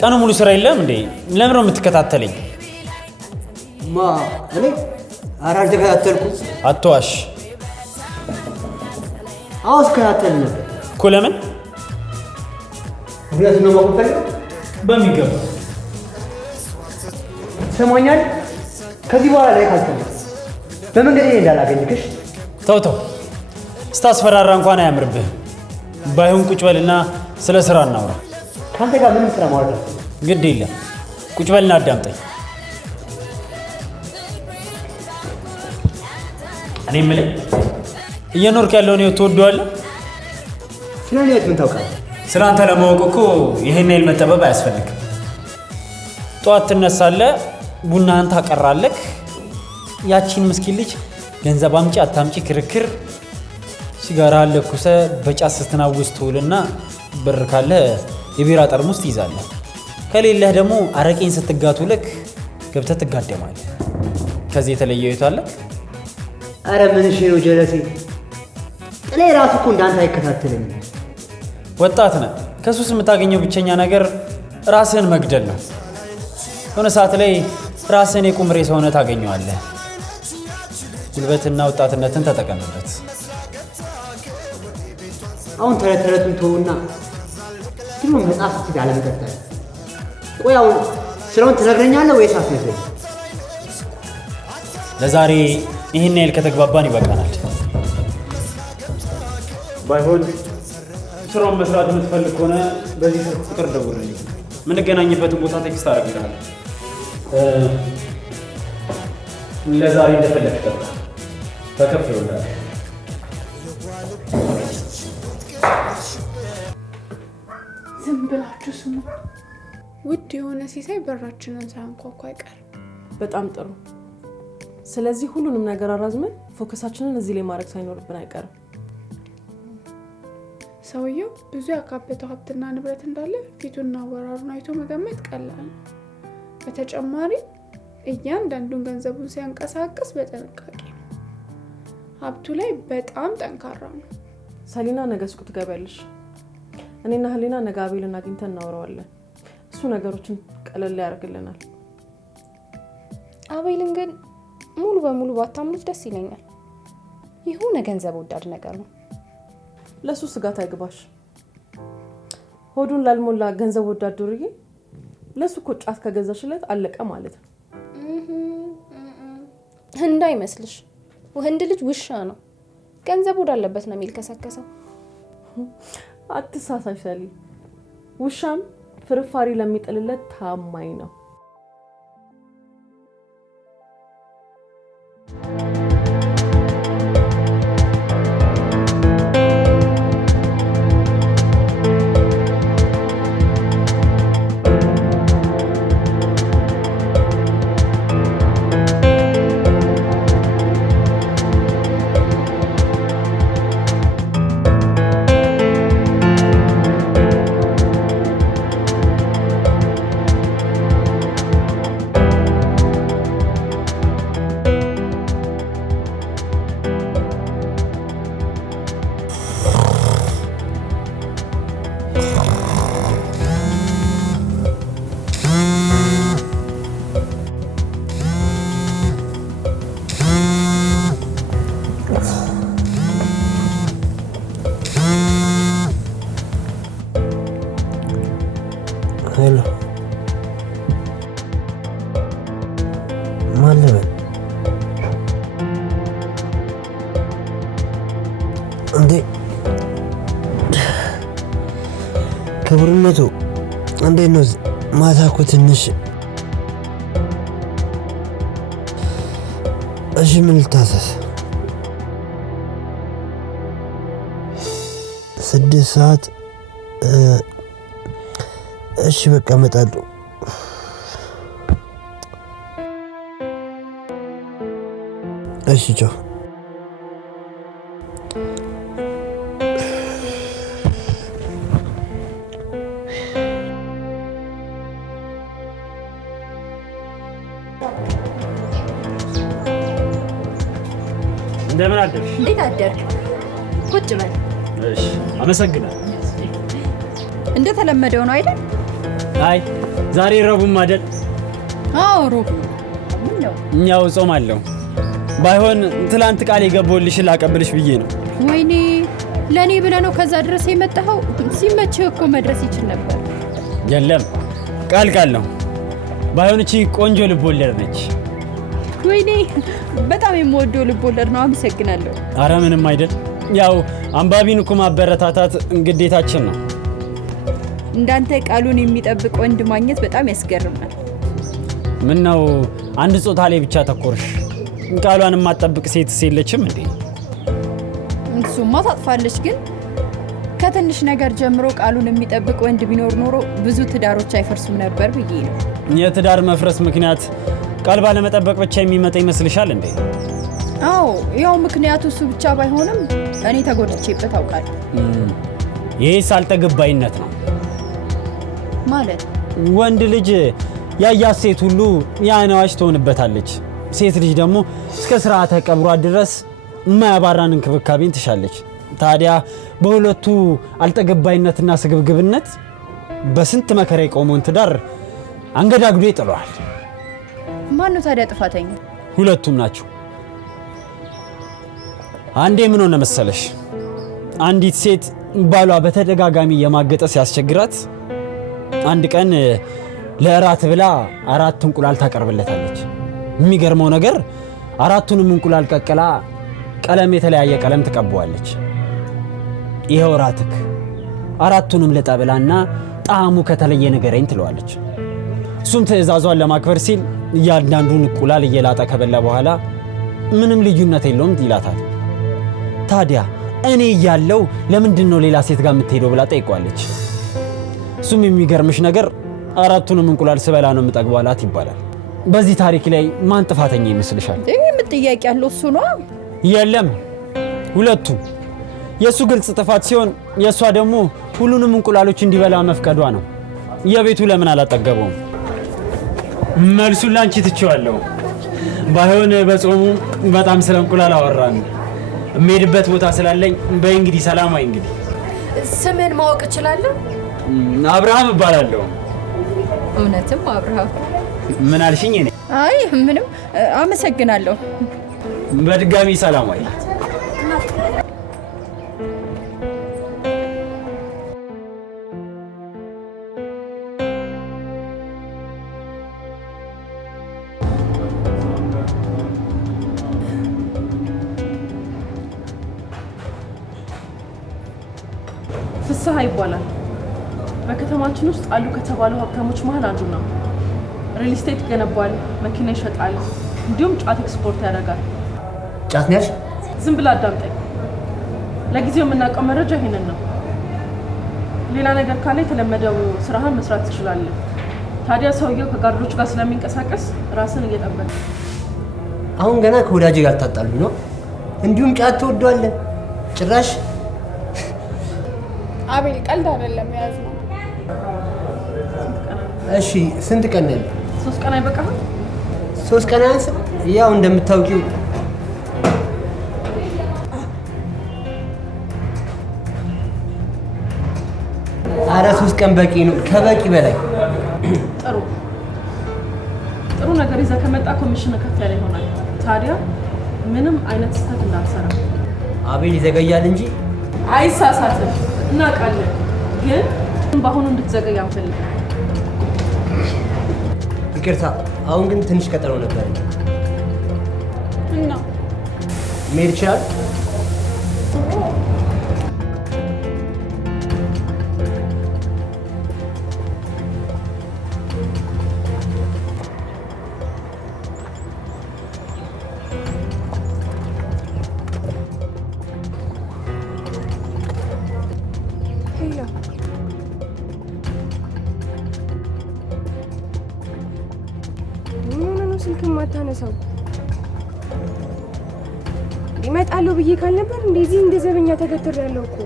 ቀኑ ሙሉ ስራ የለም እንዴ? ለምን ነው የምትከታተለኝ? እኔ ኧረ አልተከታተልኩም። አትዋሽ። አዎ ስከታተል ነበር እኮ። ለምን? ምክንያቱም ነው ማወቅ ፈልገው። በሚገባ ሰማኛል። ከዚህ በኋላ ላይ ካልተመለስ በመንገድ እንዳላገኝክሽ። ተው ስታስፈራራ እንኳን አያምርብህ። ባይሆን ቁጭ በልና ስለ ስራ እናውራ። ካንተ ጋር ምንም ስራ ማውራት ነው። ግድ የለም ቁጭ በልና አዳምጠኝ። እኔ የምልህ እየኖርክ ያለውን ህይወት ትወደዋለህ? ስለ እኔ ህይወት ምን ታውቃለህ? ስለ አንተ ለማወቅ እኮ ይሄን ያህል መጠበብ አያስፈልግም። ጠዋት ትነሳለህ፣ ቡናህን ታቀራለህ። ያቺን ምስኪን ልጅ ገንዘብ አምጪ አታምጪ ክርክር፣ ሲጋራህን ለኩሰህ በጫት ስትናውስ ትውልና ብር ካለህ የቢራ ጠርሙስ ትይዛለህ። ከሌለህ ደግሞ አረቄን ስትጋቱልህ ገብተህ ትጋደማለህ። ከዚህ የተለየ ህይወት አለህ? አረ ምን እሺ ነው ጀለሴ። እኔ ራሱ እኮ እንዳንተ አይከታተለኝም። ወጣት ነህ። ከሱስ የምታገኘው ብቸኛ ነገር ራስህን መግደል ነው። የሆነ ሰዓት ላይ ራስህን የቁም ሬሳ ሆነህ ታገኘዋለህ። ጉልበትና ወጣትነትን ተጠቀምበት። አሁን ተረቱን ተውና ድሮ መጽሐፍ ስትል አለመቀጠል። ቆይ አሁን ስራውን ትነግረኛለህ ወይስ አትነግረኝ? ለዛሬ ይህን ያህል ከተግባባን ይበቃናል። ባይሆን ስራውን መስራት የምትፈልግ ከሆነ በዚህ ስልክ ቁጥር ደውልልኝ። የምንገናኝበትን ቦታ ቴክስት አደርግልሃለሁ። ለዛሬ እንደፈለግ ጠጣ። በከፍ ይወላል። ዝም ብላችሁ ስሙ። ውድ የሆነ ሲሳይ በራችንን ሳያንኳኳ አይቀርም። በጣም ጥሩ። ስለዚህ ሁሉንም ነገር አራዝመን ፎከሳችንን እዚህ ላይ ማድረግ ሳይኖርብን አይቀርም። ሰውየው ብዙ ያካበተው ሀብትና ንብረት እንዳለ ፊቱና አወራሩን አይቶ መገመት ቀላል ነው። በተጨማሪ እያንዳንዱን ገንዘቡን ሲያንቀሳቅስ በጥንቃቄ ነው። ሀብቱ ላይ በጣም ጠንካራ ነው። ሰሊና ነገ ሱቅ ትገቢያለሽ። እኔና ህሊና ነገ አቤልን አግኝተን እናወራዋለን። እሱ ነገሮችን ቀለል ያደርግልናል። አቤልን ግን ሙሉ በሙሉ ባታምኑት ደስ ይለኛል። የሆነ ገንዘብ ወዳድ ነገር ነው። ለሱ ስጋት አይግባሽ። ሆዱን ላልሞላ ገንዘብ ወዳድ ዱርዬ ለሱ እኮ ጫት ከገዛሽለት አለቀ ማለት ነው። እንዳይመስልሽ ወንድ ልጅ ውሻ ነው። ገንዘብ ወዳለበት ነው የሚልከሰከሰው። አትሳሳሽ ሰሊ። ውሻም ፍርፋሪ ለሚጥልለት ታማኝ ነው። ሄሎ ማን ልበል? እንዴ ክቡርነቱ እንዴት ነው? ማታ እኮ ትንሽ እሺ ምን ልታዘዝ? 6 ሰዓት እሺ በቃ እመጣለሁ። እሺ ቻው። እንደምን አደርሽ? እንዴት አደርክ? ቁጭ በል። እሺ አመሰግናለሁ። እንደተለመደው ነው አይደል? አይ ዛሬ ረቡዕም አይደል? አዎ ረቡዕ። ምን ነው? እኛው ጾም አለው። ባይሆን ትላንት ቃል የገባሁልሽን ላቀብልሽ ብዬ ነው። ወይኔ ለኔ ብለህ ነው ከዛ ድረስ የመጣኸው? ሲመችህ እኮ መድረስ ይችል ነበር። የለም ቃል ነው። ባይሆን እቺ ቆንጆ ልቦለድ ነች። ወይኔ በጣም የምወደው ልቦለድ ነው። አመሰግናለሁ። አረ ምንም አይደል። ያው አንባቢን እኮ ማበረታታት ግዴታችን ነው። እንዳንተ ቃሉን የሚጠብቅ ወንድ ማግኘት በጣም ያስገርማል። ምን ነው አንድ ጾታ ላይ ብቻ ተኮርሽ? ቃሏን የማትጠብቅ ሴት የለችም እንዴ? እሱማ ታጥፋለች፣ ግን ከትንሽ ነገር ጀምሮ ቃሉን የሚጠብቅ ወንድ ቢኖር ኖሮ ብዙ ትዳሮች አይፈርሱም ነበር ብዬ ነው። የትዳር መፍረስ ምክንያት ቃል ባለመጠበቅ ብቻ የሚመጣ ይመስልሻል እንዴ? አዎ ያው ምክንያቱ እሱ ብቻ ባይሆንም እኔ ተጎድቼበት አውቃለሁ። ይሄስ አልጠግባይነት ነው ማለት። ወንድ ልጅ ያያት ሴት ሁሉ ያነዋሽ ትሆንበታለች። ሴት ልጅ ደግሞ እስከ ስርዓተ ቀብሯ ድረስ የማያባራን እንክብካቤን ትሻለች። ታዲያ በሁለቱ አልጠገባይነትና ስግብግብነት በስንት መከራ የቆመውን ትዳር አንገዳግዶ ይጥለዋል። ማን ነው ታዲያ ጥፋተኛ? ሁለቱም ናቸው። አንዴ ምን ሆነ መሰለሽ? አንዲት ሴት ባሏ በተደጋጋሚ የማገጠ ሲያስቸግራት አንድ ቀን ለእራት ብላ 4 እንቁላል ታቀርብለታለች። የሚገርመው ነገር 4ቱንም እንቁላል ቀቅላ ቀለም የተለያየ ቀለም ትቀባዋለች። ይሄው እራትክ 4ቱንም ልጠብላና ጣዕሙ ከተለየ ንገረኝ ትለዋለች። እሱም ትዕዛዟን ለማክበር ሲል እያንዳንዱን እንቁላል እየላጠ ከበላ በኋላ ምንም ልዩነት የለውም ይላታል። ታዲያ እኔ እያለው ለምንድን ነው ሌላ ሴት ጋር የምትሄደው ብላ ጠይቋለች። እሱም የሚገርምሽ ነገር 4ቱንም እንቁላል ስበላ ነው የምጠግበው አላት ይባላል። በዚህ ታሪክ ላይ ማን ጥፋተኛ ይመስልሻል? ምን ጥያቄ ያለው እሱ ነው? የለም ሁለቱም። የእሱ ግልጽ ጥፋት ሲሆን የእሷ ደግሞ ሁሉንም እንቁላሎች እንዲበላ መፍቀዷ ነው። የቤቱ ለምን አላጠገበውም? መልሱን ላንቺ ትቼዋለሁ። ባይሆን በጾሙ በጣም ስለ እንቁላል አወራን። የምሄድበት ቦታ ስላለኝ በይ እንግዲህ ሰላማዊ እንግዲህ ስምን ማወቅ እችላለሁ? አብርሃም እባላለሁ። እውነትም አብርሃም? ምን አልሽኝ? እኔ አይ ምንም አመሰግናለሁ። በድጋሚ ሰላማዊ። ፍስሐ ይባላል። በከተማችን ውስጥ አሉ ከተባሉ ሀብታሞች መሀል አንዱ ነው። ሪል ስቴት ይገነባል፣ መኪና ይሸጣል፣ እንዲሁም ጫት ኤክስፖርት ያደርጋል። ጫት ነሽ? ዝም ብላ አዳምጠኝ። ለጊዜው የምናውቀው መረጃ ይሄንን ነው። ሌላ ነገር ካለ የተለመደው ስራህን መስራት ትችላለህ። ታዲያ ሰውየው ከጋርዶች ጋር ስለሚንቀሳቀስ ራስን እየጠበቅ። አሁን ገና ከወዳጅ ጋር ታጣሉ ነው? እንዲሁም ጫት ትወዷለህ ጭራሽ? አቤል ቀልድ አይደለም የያዝነው። እሺ ስንት ቀን ነው? 3 ቀን አይበቃህም? 3 ቀን አያንስም? ያው እንደምታውቂው ኧረ 3 ቀን በቂ ነው፣ ከበቂ በላይ። ጥሩ ነገር ይዘህ ከመጣ ኮሚሽን ከፍ ያለ ይሆናል። ታዲያ ምንም አይነት ስህተት እንዳትሰራ። አቤል ይዘገያል እንጂ አይሳሳትም፣ እናውቃለን። ግን በአሁኑ እንድትዘገይ አንፈልግም። ይቅርታ፣ አሁን ግን ትንሽ ቀጠሮ ነበር እና መሄድ ይችላል? ስልክም አታነሳው። ይመጣለሁ ብዬ ካልነበር እንደዚህ እንደ ዘበኛ ተገትሬያለሁ እኮ።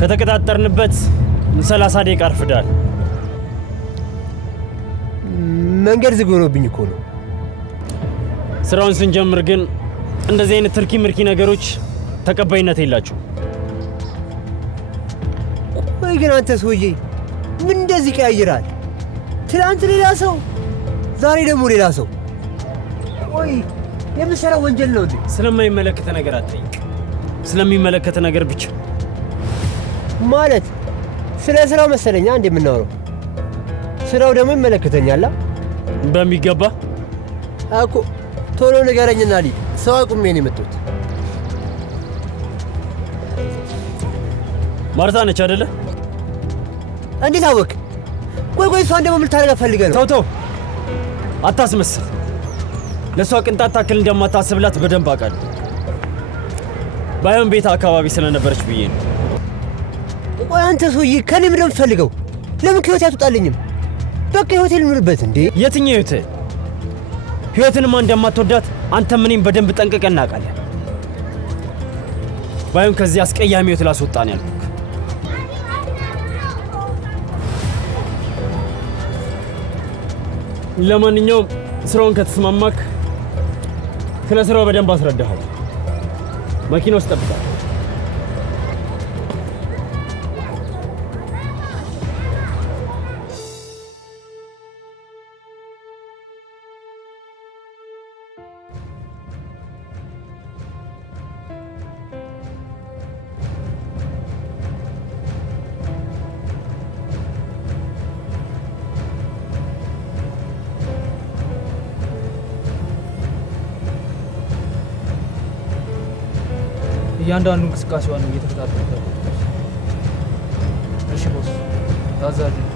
ከተቀጣጠርንበት 30 ደቂቃ አርፍዳል። መንገድ ዝግ ሆኖብኝ እኮ ነው። ስራውን ስንጀምር ግን እንደዚህ አይነት ትርኪ ምርኪ ነገሮች ተቀባይነት የላቸው። ቆይ ግን አንተ ሰውዬ ምን እንደዚህ ቀያይራል? ትናንት ሌላ ሰው፣ ዛሬ ደግሞ ሌላ ሰው። ቆይ የምሰራው ወንጀል ነው እንዴ? ስለማይመለከተ ነገር አትጠይቅ። ስለሚመለከተ ነገር ብቻ ማለት ስለ ስራው መሰለኛ እንዴ የምናወራው? ስራው ደግሞ ይመለከተኛል በሚገባ እኮ። ቶሎ ንገረኝና ልሂድ። ሰው አቁሜ ነው የመጣሁት። ማርታ ነች አይደለ? እንዴት አወቅ? ቆይ እሷን ደግሞ ምን ልታደርጋት ፈልገህ ነው? ተው አታስመስል። ለእሷ ቅንጣት ታክል እንደማታስብላት በደንብ አውቃለሁ። ባይሆን ቤት አካባቢ ስለነበረች ብዬ ነው። ቆይ አንተ ሰውዬ ከኔ ምንድን ነው የምትፈልገው? ለምን ከህይወቴ አትወጣልኝም? በቃ ህይወቴ ልኑርበት እንዴ? የትኛው ህይወት? ህይወትንማ እንደማትወዳት አንተም እኔም በደንብ ጠንቅቀን እናውቃለን። ባይሆን ከዚህ አስቀያሚ ህይወት ላስወጣን ያልኩህ። ለማንኛውም ስራውን ከተስማማክ ስለ ስራው በደንብ አስረዳሃል። መኪና ውስጥ ጠብቃለሁ። እያንዳንዱ እንቅስቃሴዋን ነው እየተከታተልኩ። እሺ ቦስ፣ ታዛዥ ነኝ።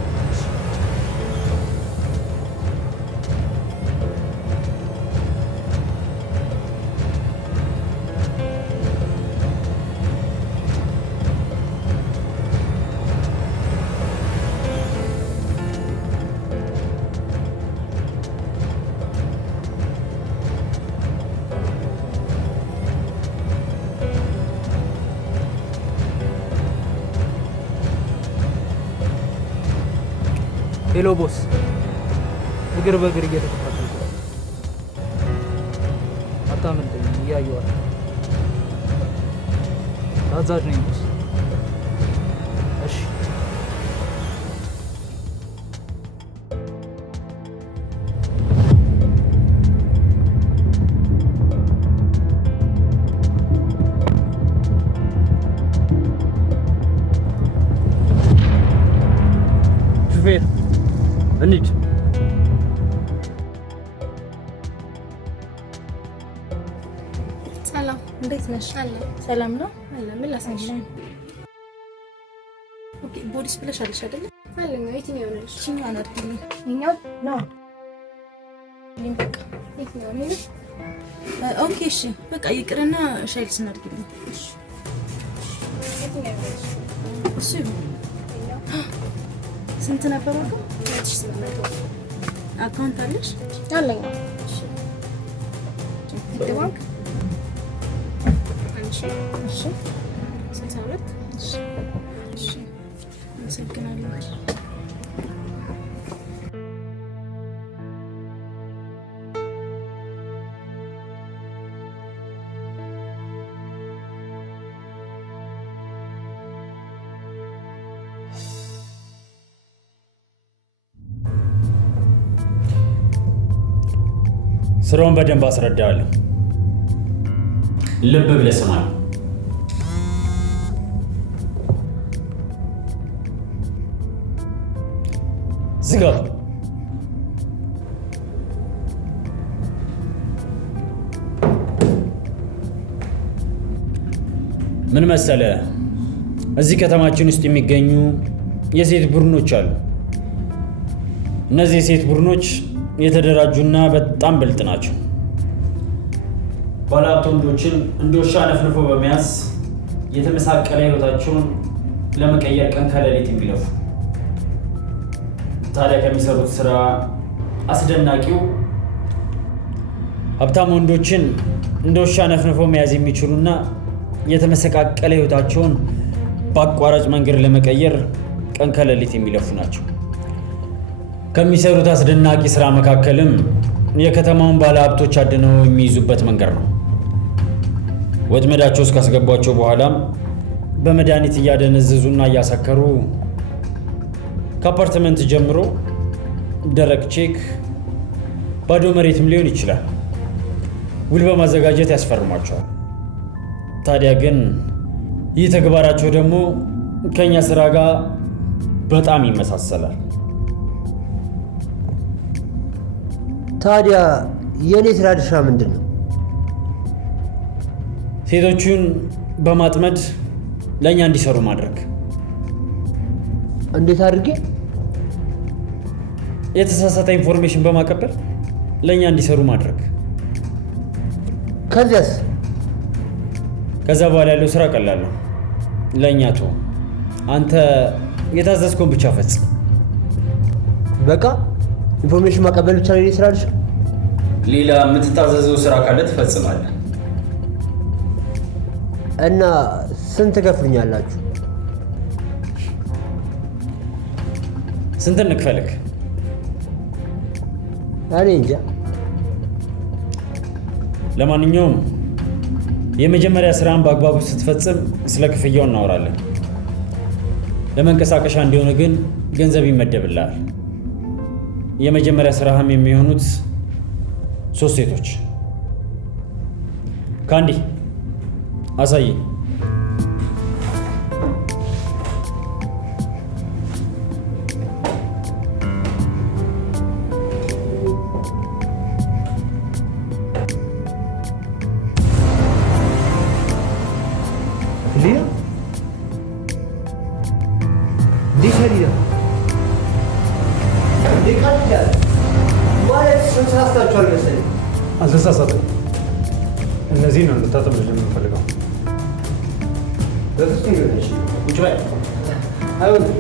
ሄሎ ቦስ፣ እግር በእግር እየተከታተልኩ ነው። አታመልጠኝ፣ እያየዋል። ታዛዥ ነኝ ቦስ። እሺ ሹፌር እንሂድ። ሰላም፣ እንዴት ነሽ? ሰላም ነው አለ። ምን ላሳይሽ? ኦኬ፣ ቦዲስ ብለሽ አለሽ አይደለ? አለኝ። የትኛው ነው? እሺኛው ነው አይደል? እኛው ነው። በቃ የትኛው ነው? ኦኬ፣ እሺ፣ በቃ ይቅርና ሻይል ስናድግልኝ። እሺ፣ የትኛው ነው? እሱ ይሁን። ስንት ነበር ዋጋው? 2800። አካውንት አለሽ? አለኝ። እሺ፣ ባንክ እሺ፣ 62 እሺ፣ አመሰግናለሁ። ስራውን በደንብ አስረዳለሁ። ልብ ብለህ ስማኝ። ዝጋ። ምን መሰለ፣ እዚህ ከተማችን ውስጥ የሚገኙ የሴት ቡድኖች አሉ። እነዚህ የሴት ቡድኖች የተደራጁና በጣም ብልጥ ናቸው። ባለሀብት ወንዶችን እንደ ውሻ ነፍንፎ በመያዝ የተመሳቀለ ህይወታቸውን ለመቀየር ቀን ከሌሊት የሚለፉ። ታዲያ ከሚሰሩት ስራ አስደናቂው ሀብታም ወንዶችን እንደ ውሻ ነፍንፎ መያዝ የሚችሉና የተመሰቃቀለ ህይወታቸውን በአቋራጭ መንገድ ለመቀየር ቀን ከሌሊት የሚለፉ ናቸው። ከሚሰሩት አስደናቂ ስራ መካከልም የከተማውን ባለሀብቶች አድነው የሚይዙበት መንገድ ነው። ወጥመዳቸው ውስጥ ካስገቧቸው በኋላም በመድኃኒት እያደነዘዙና እያሳከሩ ከአፓርትመንት ጀምሮ ደረቅ ቼክ፣ ባዶ መሬትም ሊሆን ይችላል ውል በማዘጋጀት ያስፈርሟቸዋል። ታዲያ ግን ይህ ተግባራቸው ደግሞ ከኛ ስራ ጋር በጣም ይመሳሰላል። ታዲያ የኔ ስራ ድርሻ ምንድን ነው? ሴቶቹን በማጥመድ ለእኛ እንዲሰሩ ማድረግ። እንዴት አድርጌ? የተሳሳተ ኢንፎርሜሽን በማቀበል ለእኛ እንዲሰሩ ማድረግ። ከዚያስ? ከዛ በኋላ ያለው ስራ ቀላል ነው። ለእኛ ቶ አንተ የታዘዝከውን ብቻ ፈጽም። በቃ ኢንፎርሜሽን ማቀበል ብቻ ነው የኔ ስራ ድርሻ? ሌላ የምትታዘዘው ስራ ካለ ትፈጽማለህ። እና ስንት ከፍሉኛላችሁ? ስንት እንክፈልክ? እኔ እንጃ። ለማንኛውም የመጀመሪያ ስራን በአግባቡ ስትፈጽም ስለ ክፍያው እናወራለን። ለመንቀሳቀሻ እንዲሆን ግን ገንዘብ ይመደብልሃል። የመጀመሪያ ስራህም የሚሆኑት 3 ሴቶች። ካንዲ አሳይ። ወዲህ ነው ይቀጥላል ማለት ተሳስታችኋል መሰለኝ። አልተሳሳትም። እነዚህ ነው ልታጠብ የምፈልገው። በፍጹም ይሆነሽ ቁጭ በይ። አይሆንም።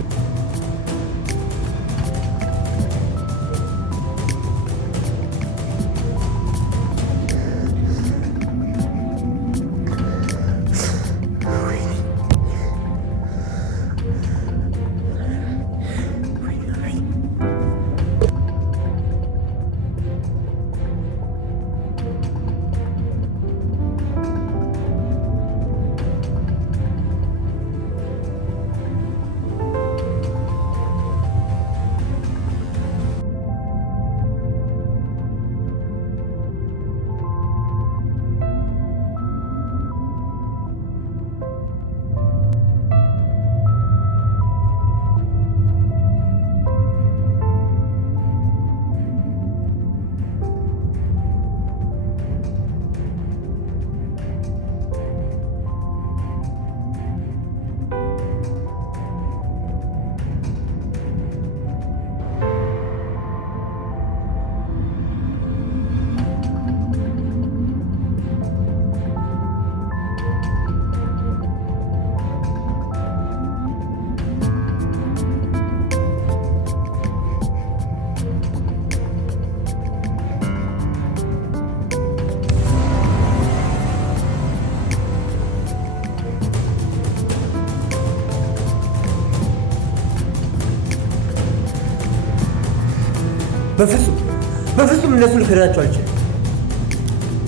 በፍጹም እነሱ ልከዳቸው አልችልም።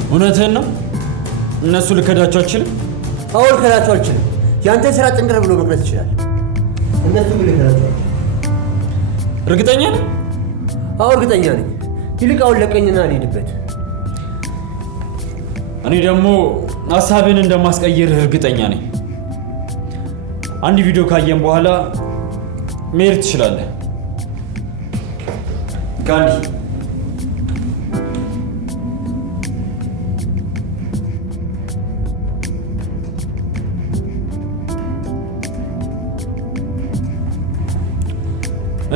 እውነትህን ነው? እነሱ ልከዳቸው አልችልም? አዎ ልከዳቸው አልችልም። የአንተ ስራ ጥንቅር ብሎ መቅረት ይችላል። እነሱ ግን ልከዳቸው አልችልም። እርግጠኛ ነህ? አዎ እርግጠኛ ነኝ። ይልቅ አሁን ለቀኝና ልሂድበት። እኔ ደግሞ ሀሳብን እንደማስቀይርህ እርግጠኛ ነኝ። አንድ ቪዲዮ ካየን በኋላ መሄድ ትችላለህ። ጋንዲ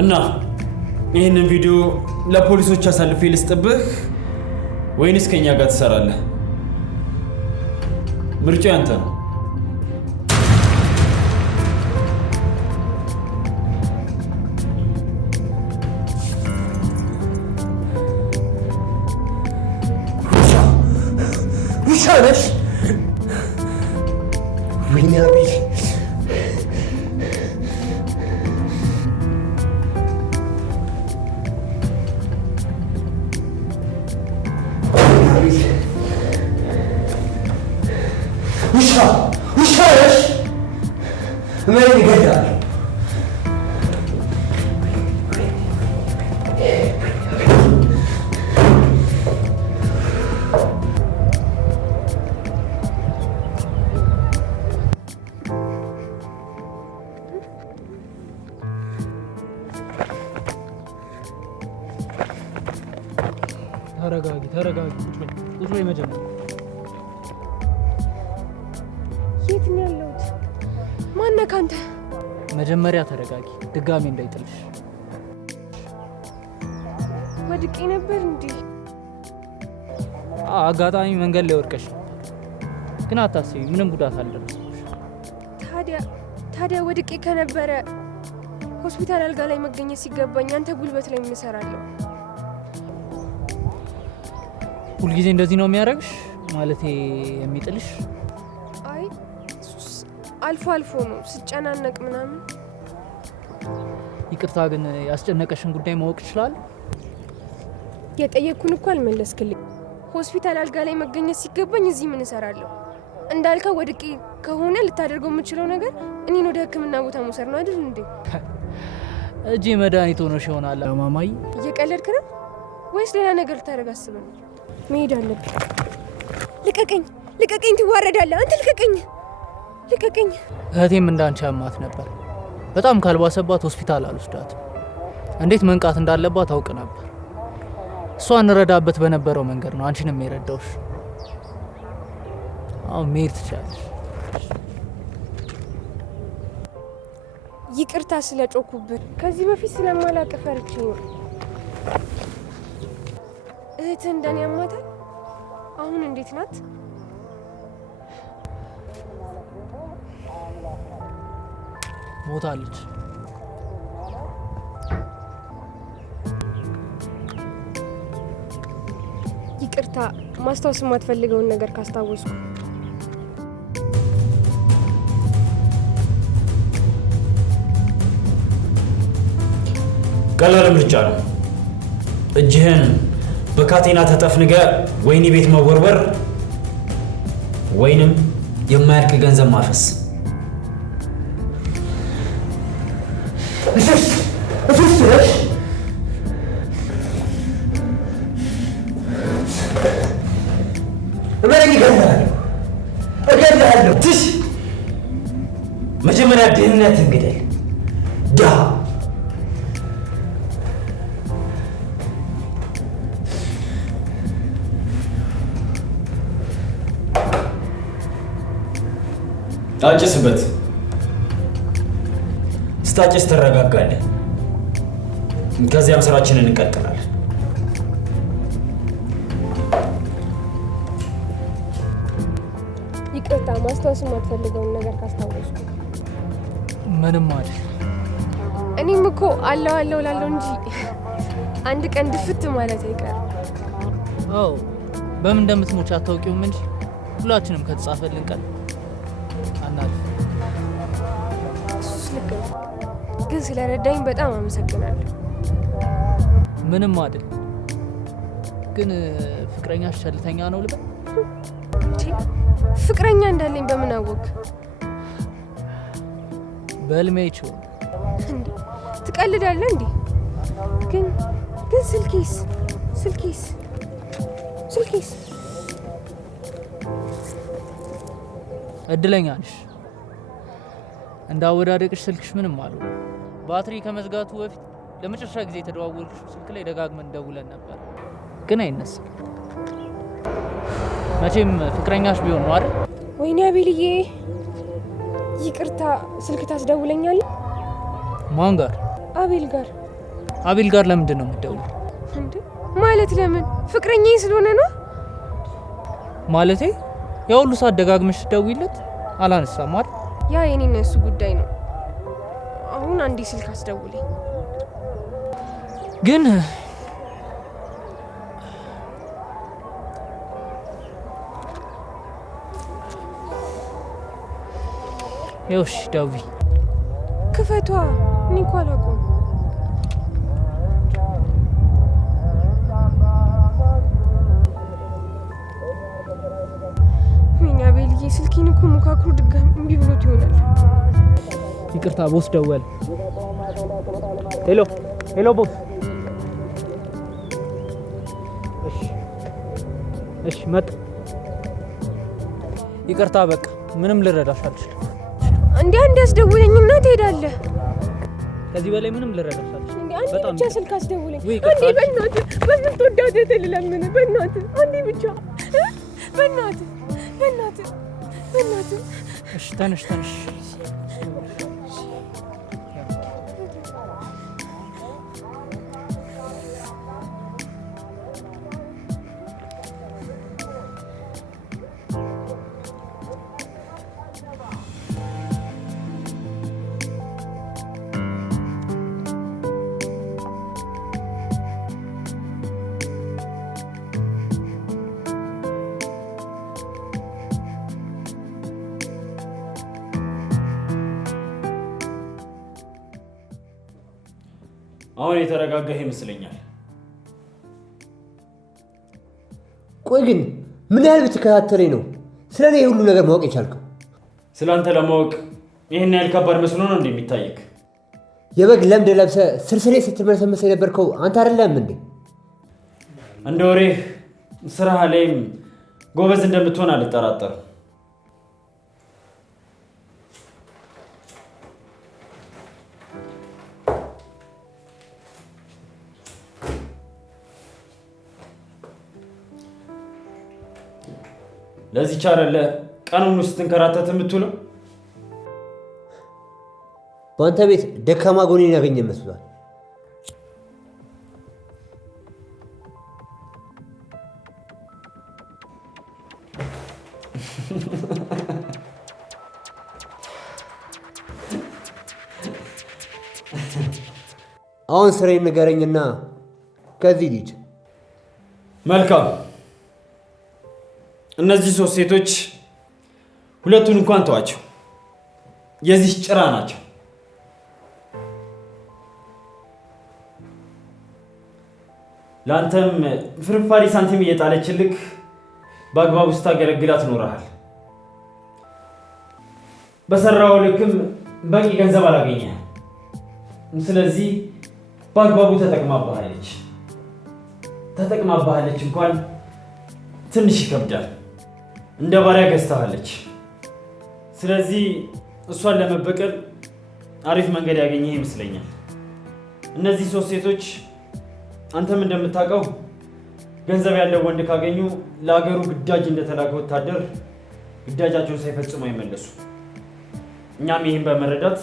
እና ይህንን ቪዲዮ ለፖሊሶች አሳልፌ ልስጥብህ ወይንስ ከኛ ጋር ትሰራለህ? ምርጫው ያንተ ነው። ውሻ ነሽ? ወይኔ አቤል ውሻ ነሽ? ምን ይገዳል? ተረጋጊ። ቁጭ በይ መጀመሪያ። የት ነው ያለሁት? ማነህ ካንተ? መጀመሪያ ተረጋጊ፣ ድጋሜ እንዳይጥልሽ። ወድቄ ነበር እንዴ? አጋጣሚ መንገድ ላይ ወድቀሽ ነበር፣ ግን አታስቢ፣ ምንም ጉዳት አልደረሰብሽ። ታዲያ ወድቄ ከነበረ ሆስፒታል አልጋ ላይ መገኘት ሲገባኝ አንተ ጉልበት ላይ ምን እሰራለሁ? ሁልጊዜ እንደዚህ ነው የሚያደርግሽ? ማለቴ የሚጥልሽ? አይ አልፎ አልፎ ነው ስጨናነቅ ምናምን። ይቅርታ፣ ግን ያስጨነቀሽን ጉዳይ ማወቅ ይችላል? የጠየቅኩን እኮ አልመለስክልኝ። ሆስፒታል አልጋ ላይ መገኘት ሲገባኝ እዚህ ምን እሰራለሁ? እንዳልከው ወድቄ ከሆነ ልታደርገው የምችለው ነገር እኔን ወደ ሕክምና ቦታ መውሰድ ነው አይደል እንዴ? እጄ መድኃኒት ሆኖሽ ይሆናል ማማይ። እየቀለድክ ነው ወይስ ሌላ ነገር ልታደርግ አስበህ ነው? መሄድ አለብኝ። ልቀቀኝ፣ ትዋረዳለህ አንተ። ልቀቀኝ። እህቴም እንዳንቺ አማት ነበር። በጣም ካልባሰባት ሆስፒታል አልወስዳትም። እንዴት መንቃት እንዳለባት አውቅ ነበር። እሷ እንረዳበት በነበረው መንገድ ነው አንቺንም የረዳውሽ። አሁን መሄድ ትችላለሽ። ይቅርታ ስለጮኩብህ። ከዚህ በፊት ስለማላውቅ ፈርቼ ነው። እህትህ እንደኔ ያማታል? አሁን እንዴት ናት? ሞታለች። ይቅርታ ማስታወስ የማትፈልገውን ነገር ካስታወስኩ። ቀላል ምርጫ ነው። እጅህን በካቴና ተጠፍንገ ወይኒ ቤት መወርወር ወይንም የማያልቅ ገንዘብ ማፈስ። እገድልሃለሁ። ትሽ መጀመሪያ ድህነትን ግደል። ድሃ አጭስበት። ስታጭስ ትረጋጋለህ። ከዚያም ስራችንን እንቀጥላለን። ይቅርታ ማስታወስ የማትፈልገውን ነገር ካስታወስኩ። ምንም አይደል። እኔም እኮ አለው ላለው እንጂ አንድ ቀን ድፍት ማለት አይቀርም። አዎ በምን እንደምትሞች አታውቂውም እንጂ ሁላችንም ከተጻፈልን ቀን አናል። እሱስ ልክ ነው፣ ግን ስለረዳኝ በጣም አመሰግናለሁ። ምንም አይደል። ግን ፍቅረኛሽ ቸልተኛ ነው ልበል? ፍቅረኛ እንዳለኝ በምን አወቅ? በህልሜ ይችው። እንዴ ትቀልዳለህ እንዴ? ግን ስልኬስ እድለኛ ነሽ። እንዳወዳደቅሽ ስልክሽ ምንም አሉ። ባትሪ ከመዝጋቱ በፊት ለመጨረሻ ጊዜ የተደዋወልኩሽ ስልክ ላይ ደጋግመን ደውለን ነበር፣ ግን አይነሳም። መቼም ፍቅረኛሽ ቢሆን ነው አይደል? ወይኔ አቤልዬ፣ ይቅርታ ስልክ ታስደውለኛለህ? ማን ጋር? አቤል ጋር። አቤል ጋር ለምንድን ነው የምትደውለው? እንዴ ማለት ለምን? ፍቅረኛዬ ስለሆነ ነው። ማለቴ የሁሉ ሰዓት ደጋግመሽ ደውይለት አላነሳም አይደል? ያ የኔና እሱ ጉዳይ ነው። አሁን አንዴ ስልክ አስደውለኝ። ግን ይኸውሽ ደውይ። ክፈቷ። እኔ እኮ አላውቀውም። ወይኔ አቤልዬ፣ ስልኬን እኮ ሞካክሮ ድጋሚ እምቢ ብሎት ይሆናል። ይቅርታ ቦስ ደወለ። ሄሎ ቦስ። እሺ መጣ። ይቅርታ በቃ ምንም ልረዳሽ አልችልም። እንዴ አንዴ አስደውለኝና ትሄዳለህ። ከዚህ በላይ ምንም ልረዳሽ አልችልም። አንዴ ብቻ ስልክ አስደውለኝ። አንዴ በእናትህ በምትወዳት ልለምን። በእናትህ አንዴ ብቻ በእናትህ። እሺ ተነሽ። አሁን የተረጋጋህ ይመስለኛል። ቆይ ግን ምን ያህል ብትከታተለኝ ነው ስለ እኔ ሁሉ ነገር ማወቅ የቻልከው? ስለ አንተ ለማወቅ ይህን ያህል ከባድ መስሎ ነው እንደሚታይክ? የበግ ለምድ ለብሰህ ስርስሬ ስትመሰመስ የነበርከው አንተ አይደለም እንዴ? እንደ ወሬህ ስራ ላይም ጎበዝ እንደምትሆን አልጠራጠርም። ለዚህ ቻለለ ቀኑን ውስጥ ስትንከራተት የምትውለው በአንተ ቤት ደካማ ጎኔን ያገኘ መስሏል። አሁን ስራዬን ንገረኝና ከዚህ ልጅ። መልካም። እነዚህ 3 ሴቶች ሁለቱን እንኳን ተዋቸው፣ የዚህ ጭራ ናቸው። ለአንተም ፍርፋሪ ሳንቲም እየጣለችልክ በአግባቡ ስታገለግላት ኖረሃል። በሰራው ልክም በቂ ገንዘብ አላገኘህም። ስለዚህ በአግባቡ ተጠቅማባሃለች እንኳን ትንሽ ይከብዳል። እንደ ባሪያ ገዝታሃለች። ስለዚህ እሷን ለመበቀል አሪፍ መንገድ ያገኘህ ይመስለኛል። እነዚህ 3 ሴቶች አንተም እንደምታውቀው ገንዘብ ያለው ወንድ ካገኙ ለሀገሩ ግዳጅ እንደተላከ ወታደር ግዳጃቸውን ሳይፈጽሙ አይመለሱ። እኛም ይህን በመረዳት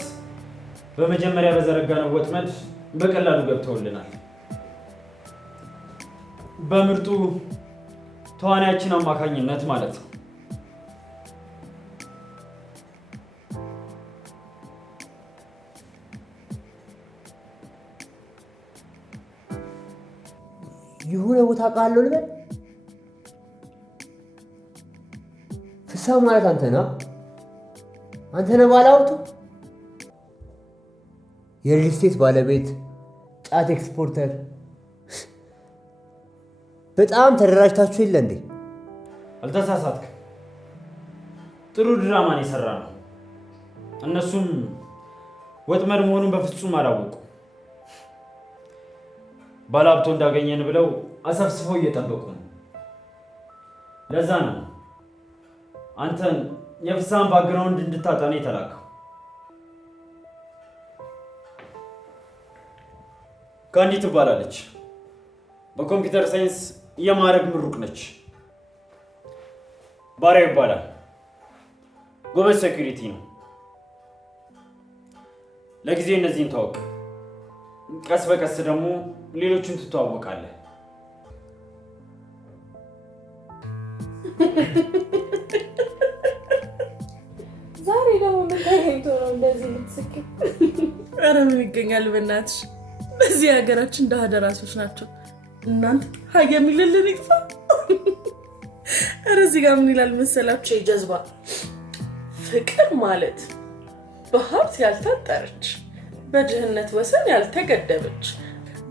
በመጀመሪያ በዘረጋነው ወጥመድ በቀላሉ ገብተውልናል። በምርጡ ተዋናያችን አማካኝነት ማለት ነው። የሆነ ቦታ ቃለው ልበል። ፍሳ ማለት አንተ ነህ ባለሀብቱ፣ የሪል ስቴት ባለቤት፣ ጫት ኤክስፖርተር። በጣም ተደራጅታችሁ የለ እንዴ? አልተሳሳትክም። ጥሩ ድራማን የሰራ ነው። እነሱም ወጥመድ መሆኑን በፍጹም አላወቁ። ባለሀብቶ እንዳገኘን ብለው አሰፍስፈው እየጠበቁ ነው። ለዛ ነው አንተን የፍሳን ባክግራውንድ እንድታጠና የተላከው። ጋንዲ ትባላለች። በኮምፒውተር ሳይንስ የማዕረግ ምሩቅ ነች። ባሪያ ይባላል። ጎበዝ ሴኩሪቲ ነው። ለጊዜው እነዚህን ታወቅ። ቀስ በቀስ ደግሞ ሌሎቹን ትተዋወቃለህ። ዛሬ ደግሞ ምን ተገኝቶ ነው እንደዚህ ልትስቂ? ኧረ ምን ይገኛል በእናትሽ። በዚህ ሀገራችን ደሃ ደራሲዎች ናቸው። እናንተ ሀይ የሚልልን ይጥፋ። ኧረ እዚህ ጋር ምን ይላል መሰላችሁ? ጀዝባ ፍቅር ማለት በሀብት ያልታጠረች፣ በድህነት ወሰን ያልተገደበች፣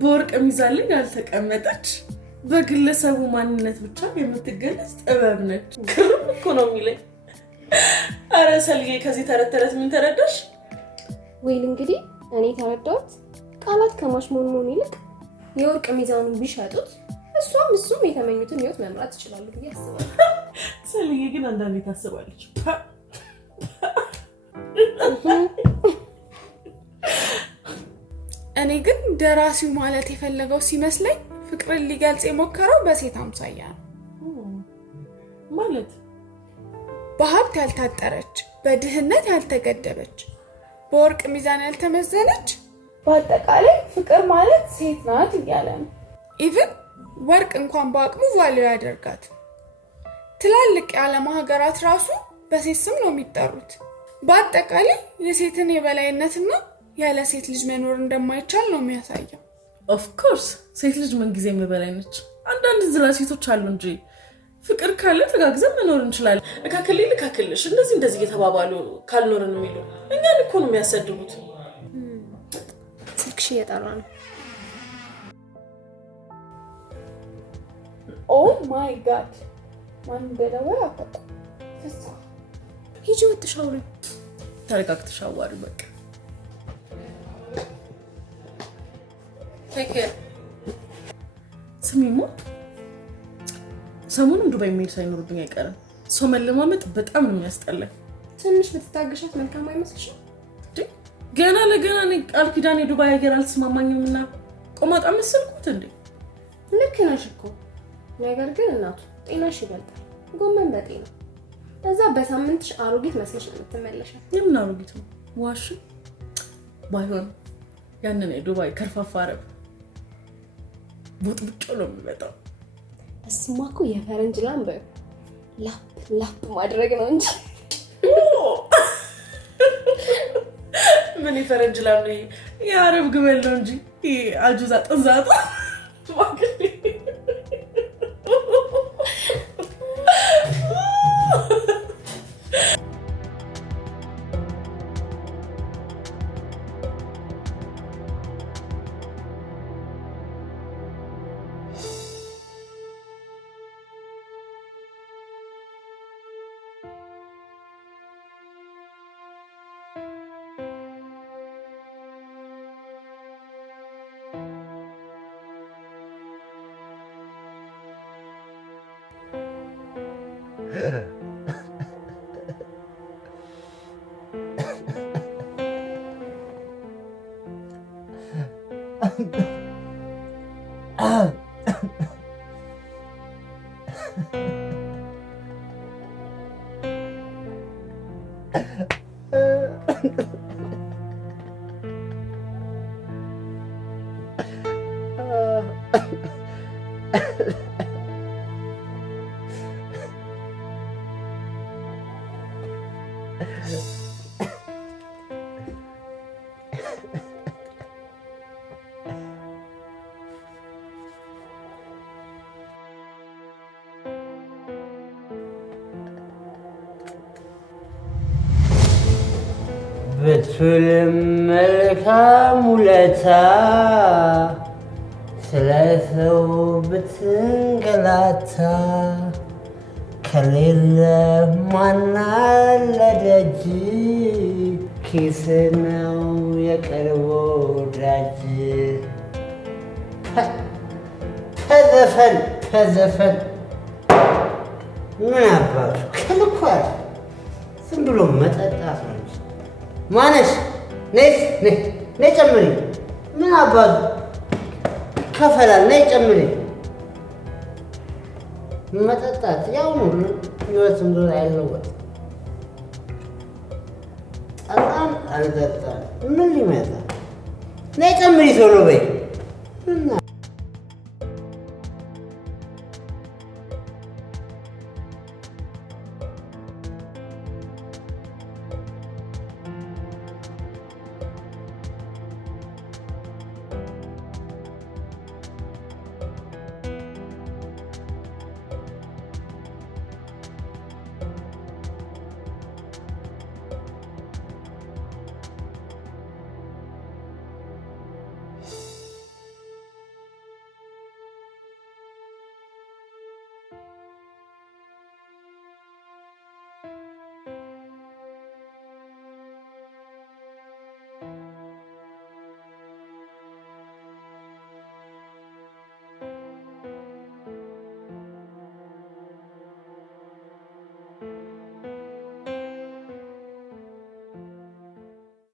በወርቅ ሚዛን ላይ ያልተቀመጠች፣ በግለሰቡ ማንነት ብቻ የምትገለጽ ጥበብ ነች። ግርም እኮ ነው የሚለኝ። ኧረ ሰልዬ ከዚህ ተረት ተረት ምን ተረዳሽ? ወይል እንግዲህ እኔ ተረዳሁት። ቃላት ከማሽሞንሞን ይልቅ የወርቅ ሚዛኑን ቢሸጡት እሱም የተመኙትን ህይወት መምራት ይችላሉ ብዬ አስባለሁ። ሰልዬ ግን አንዳንዴ ታስባለች። እኔ ግን ደራሲው ማለት የፈለገው ሲመስለኝ ፍቅርን ሊገልጽ የሞከረው በሴት አምሳያ ነው። ማለት በሀብት ያልታጠረች፣ በድህነት ያልተገደበች፣ በወርቅ ሚዛን ያልተመዘነች፣ በአጠቃላይ ፍቅር ማለት ሴት ናት እያለ ነው። ኢቭን ወርቅ እንኳን በአቅሙ ቫልዩ ያደርጋት። ትላልቅ የዓለም ሀገራት ራሱ በሴት ስም ነው የሚጠሩት። በአጠቃላይ የሴትን የበላይነትና ያለ ሴት ልጅ መኖር እንደማይቻል ነው የሚያሳየው። ኦፍ ኮርስ ሴት ልጅ ምን ጊዜ የበላይ ነች። አንዳንድ ዝላ ሴቶች አሉ እንጂ ፍቅር ካለ ተጋግዘን መኖር እንችላለን። እካክልሽ እንደዚህ እየተባባሉ ካልኖርን የሚሉ እኛን እኮ ነው የሚያሰድቡት። ስልክሽ እየጠራ ነው። ኦ ማይ ጋድ ማን እንደደወለ አፈቁ። ፍሳ ሂጂ ወጥሽ አውሪ። ተረጋግተሽ አዋሪ በቃ። ስሚማ ሰሞኑን ዱባይ መሄድ ሳይኖርብኝ አይቀርም። ሰው መለማመጥ በጣም ነው የሚያስጠላኝ። ትንሽ ብትታገሻት መልካም አይመስልሽም? ገና ለገና እኔ ቃል ኪዳን የዱባይ ሀገር አልተስማማኝም እና ቆማጣ መሰልኩት እንዴ? ልክ ነሽ እኮ። ነገር ግን እናቱ ጤናሽ ይበልጣል። ጎመን በጤና እዛ በሳምንትሽ አሮጊት መስለሽ ነው የምትመለሺው። የምን አሮጊት ነው? ዋሽ ባይሆን ያንን የዱባይ ከርፋፋ አረብ ቡጥብጦ ነው የሚመጣው። እሱማ እኮ የፈረንጅ ላምበ ላፕ ማድረግ ነው እንጂ ምን የፈረንጅ ላም ነው? የአረብ ግመል ነው እንጂ አጁዛ ጥንዛጣ ብትውልም መልካም ውለታ ስለ ሰው ብትንገላታ ከሌለ ማናለ ደጅ ኪስ ነው የቅርብ ወዳጅ። ተዘፈን ምን አባቱ ከልኳል። ዝም ብሎ መጠጣት ነው። ማነሽ ነይ ጨምሪ። ምን አባቱ ከፈላል። ነይ ጨምሪ። መጠጣት ያው ነው። ህይወት እንደሆነ አይለወጥ። ጠጣም አልጠጣም ምን ሊመጣ? ነይ ጨምሪ ቶሎ በይ።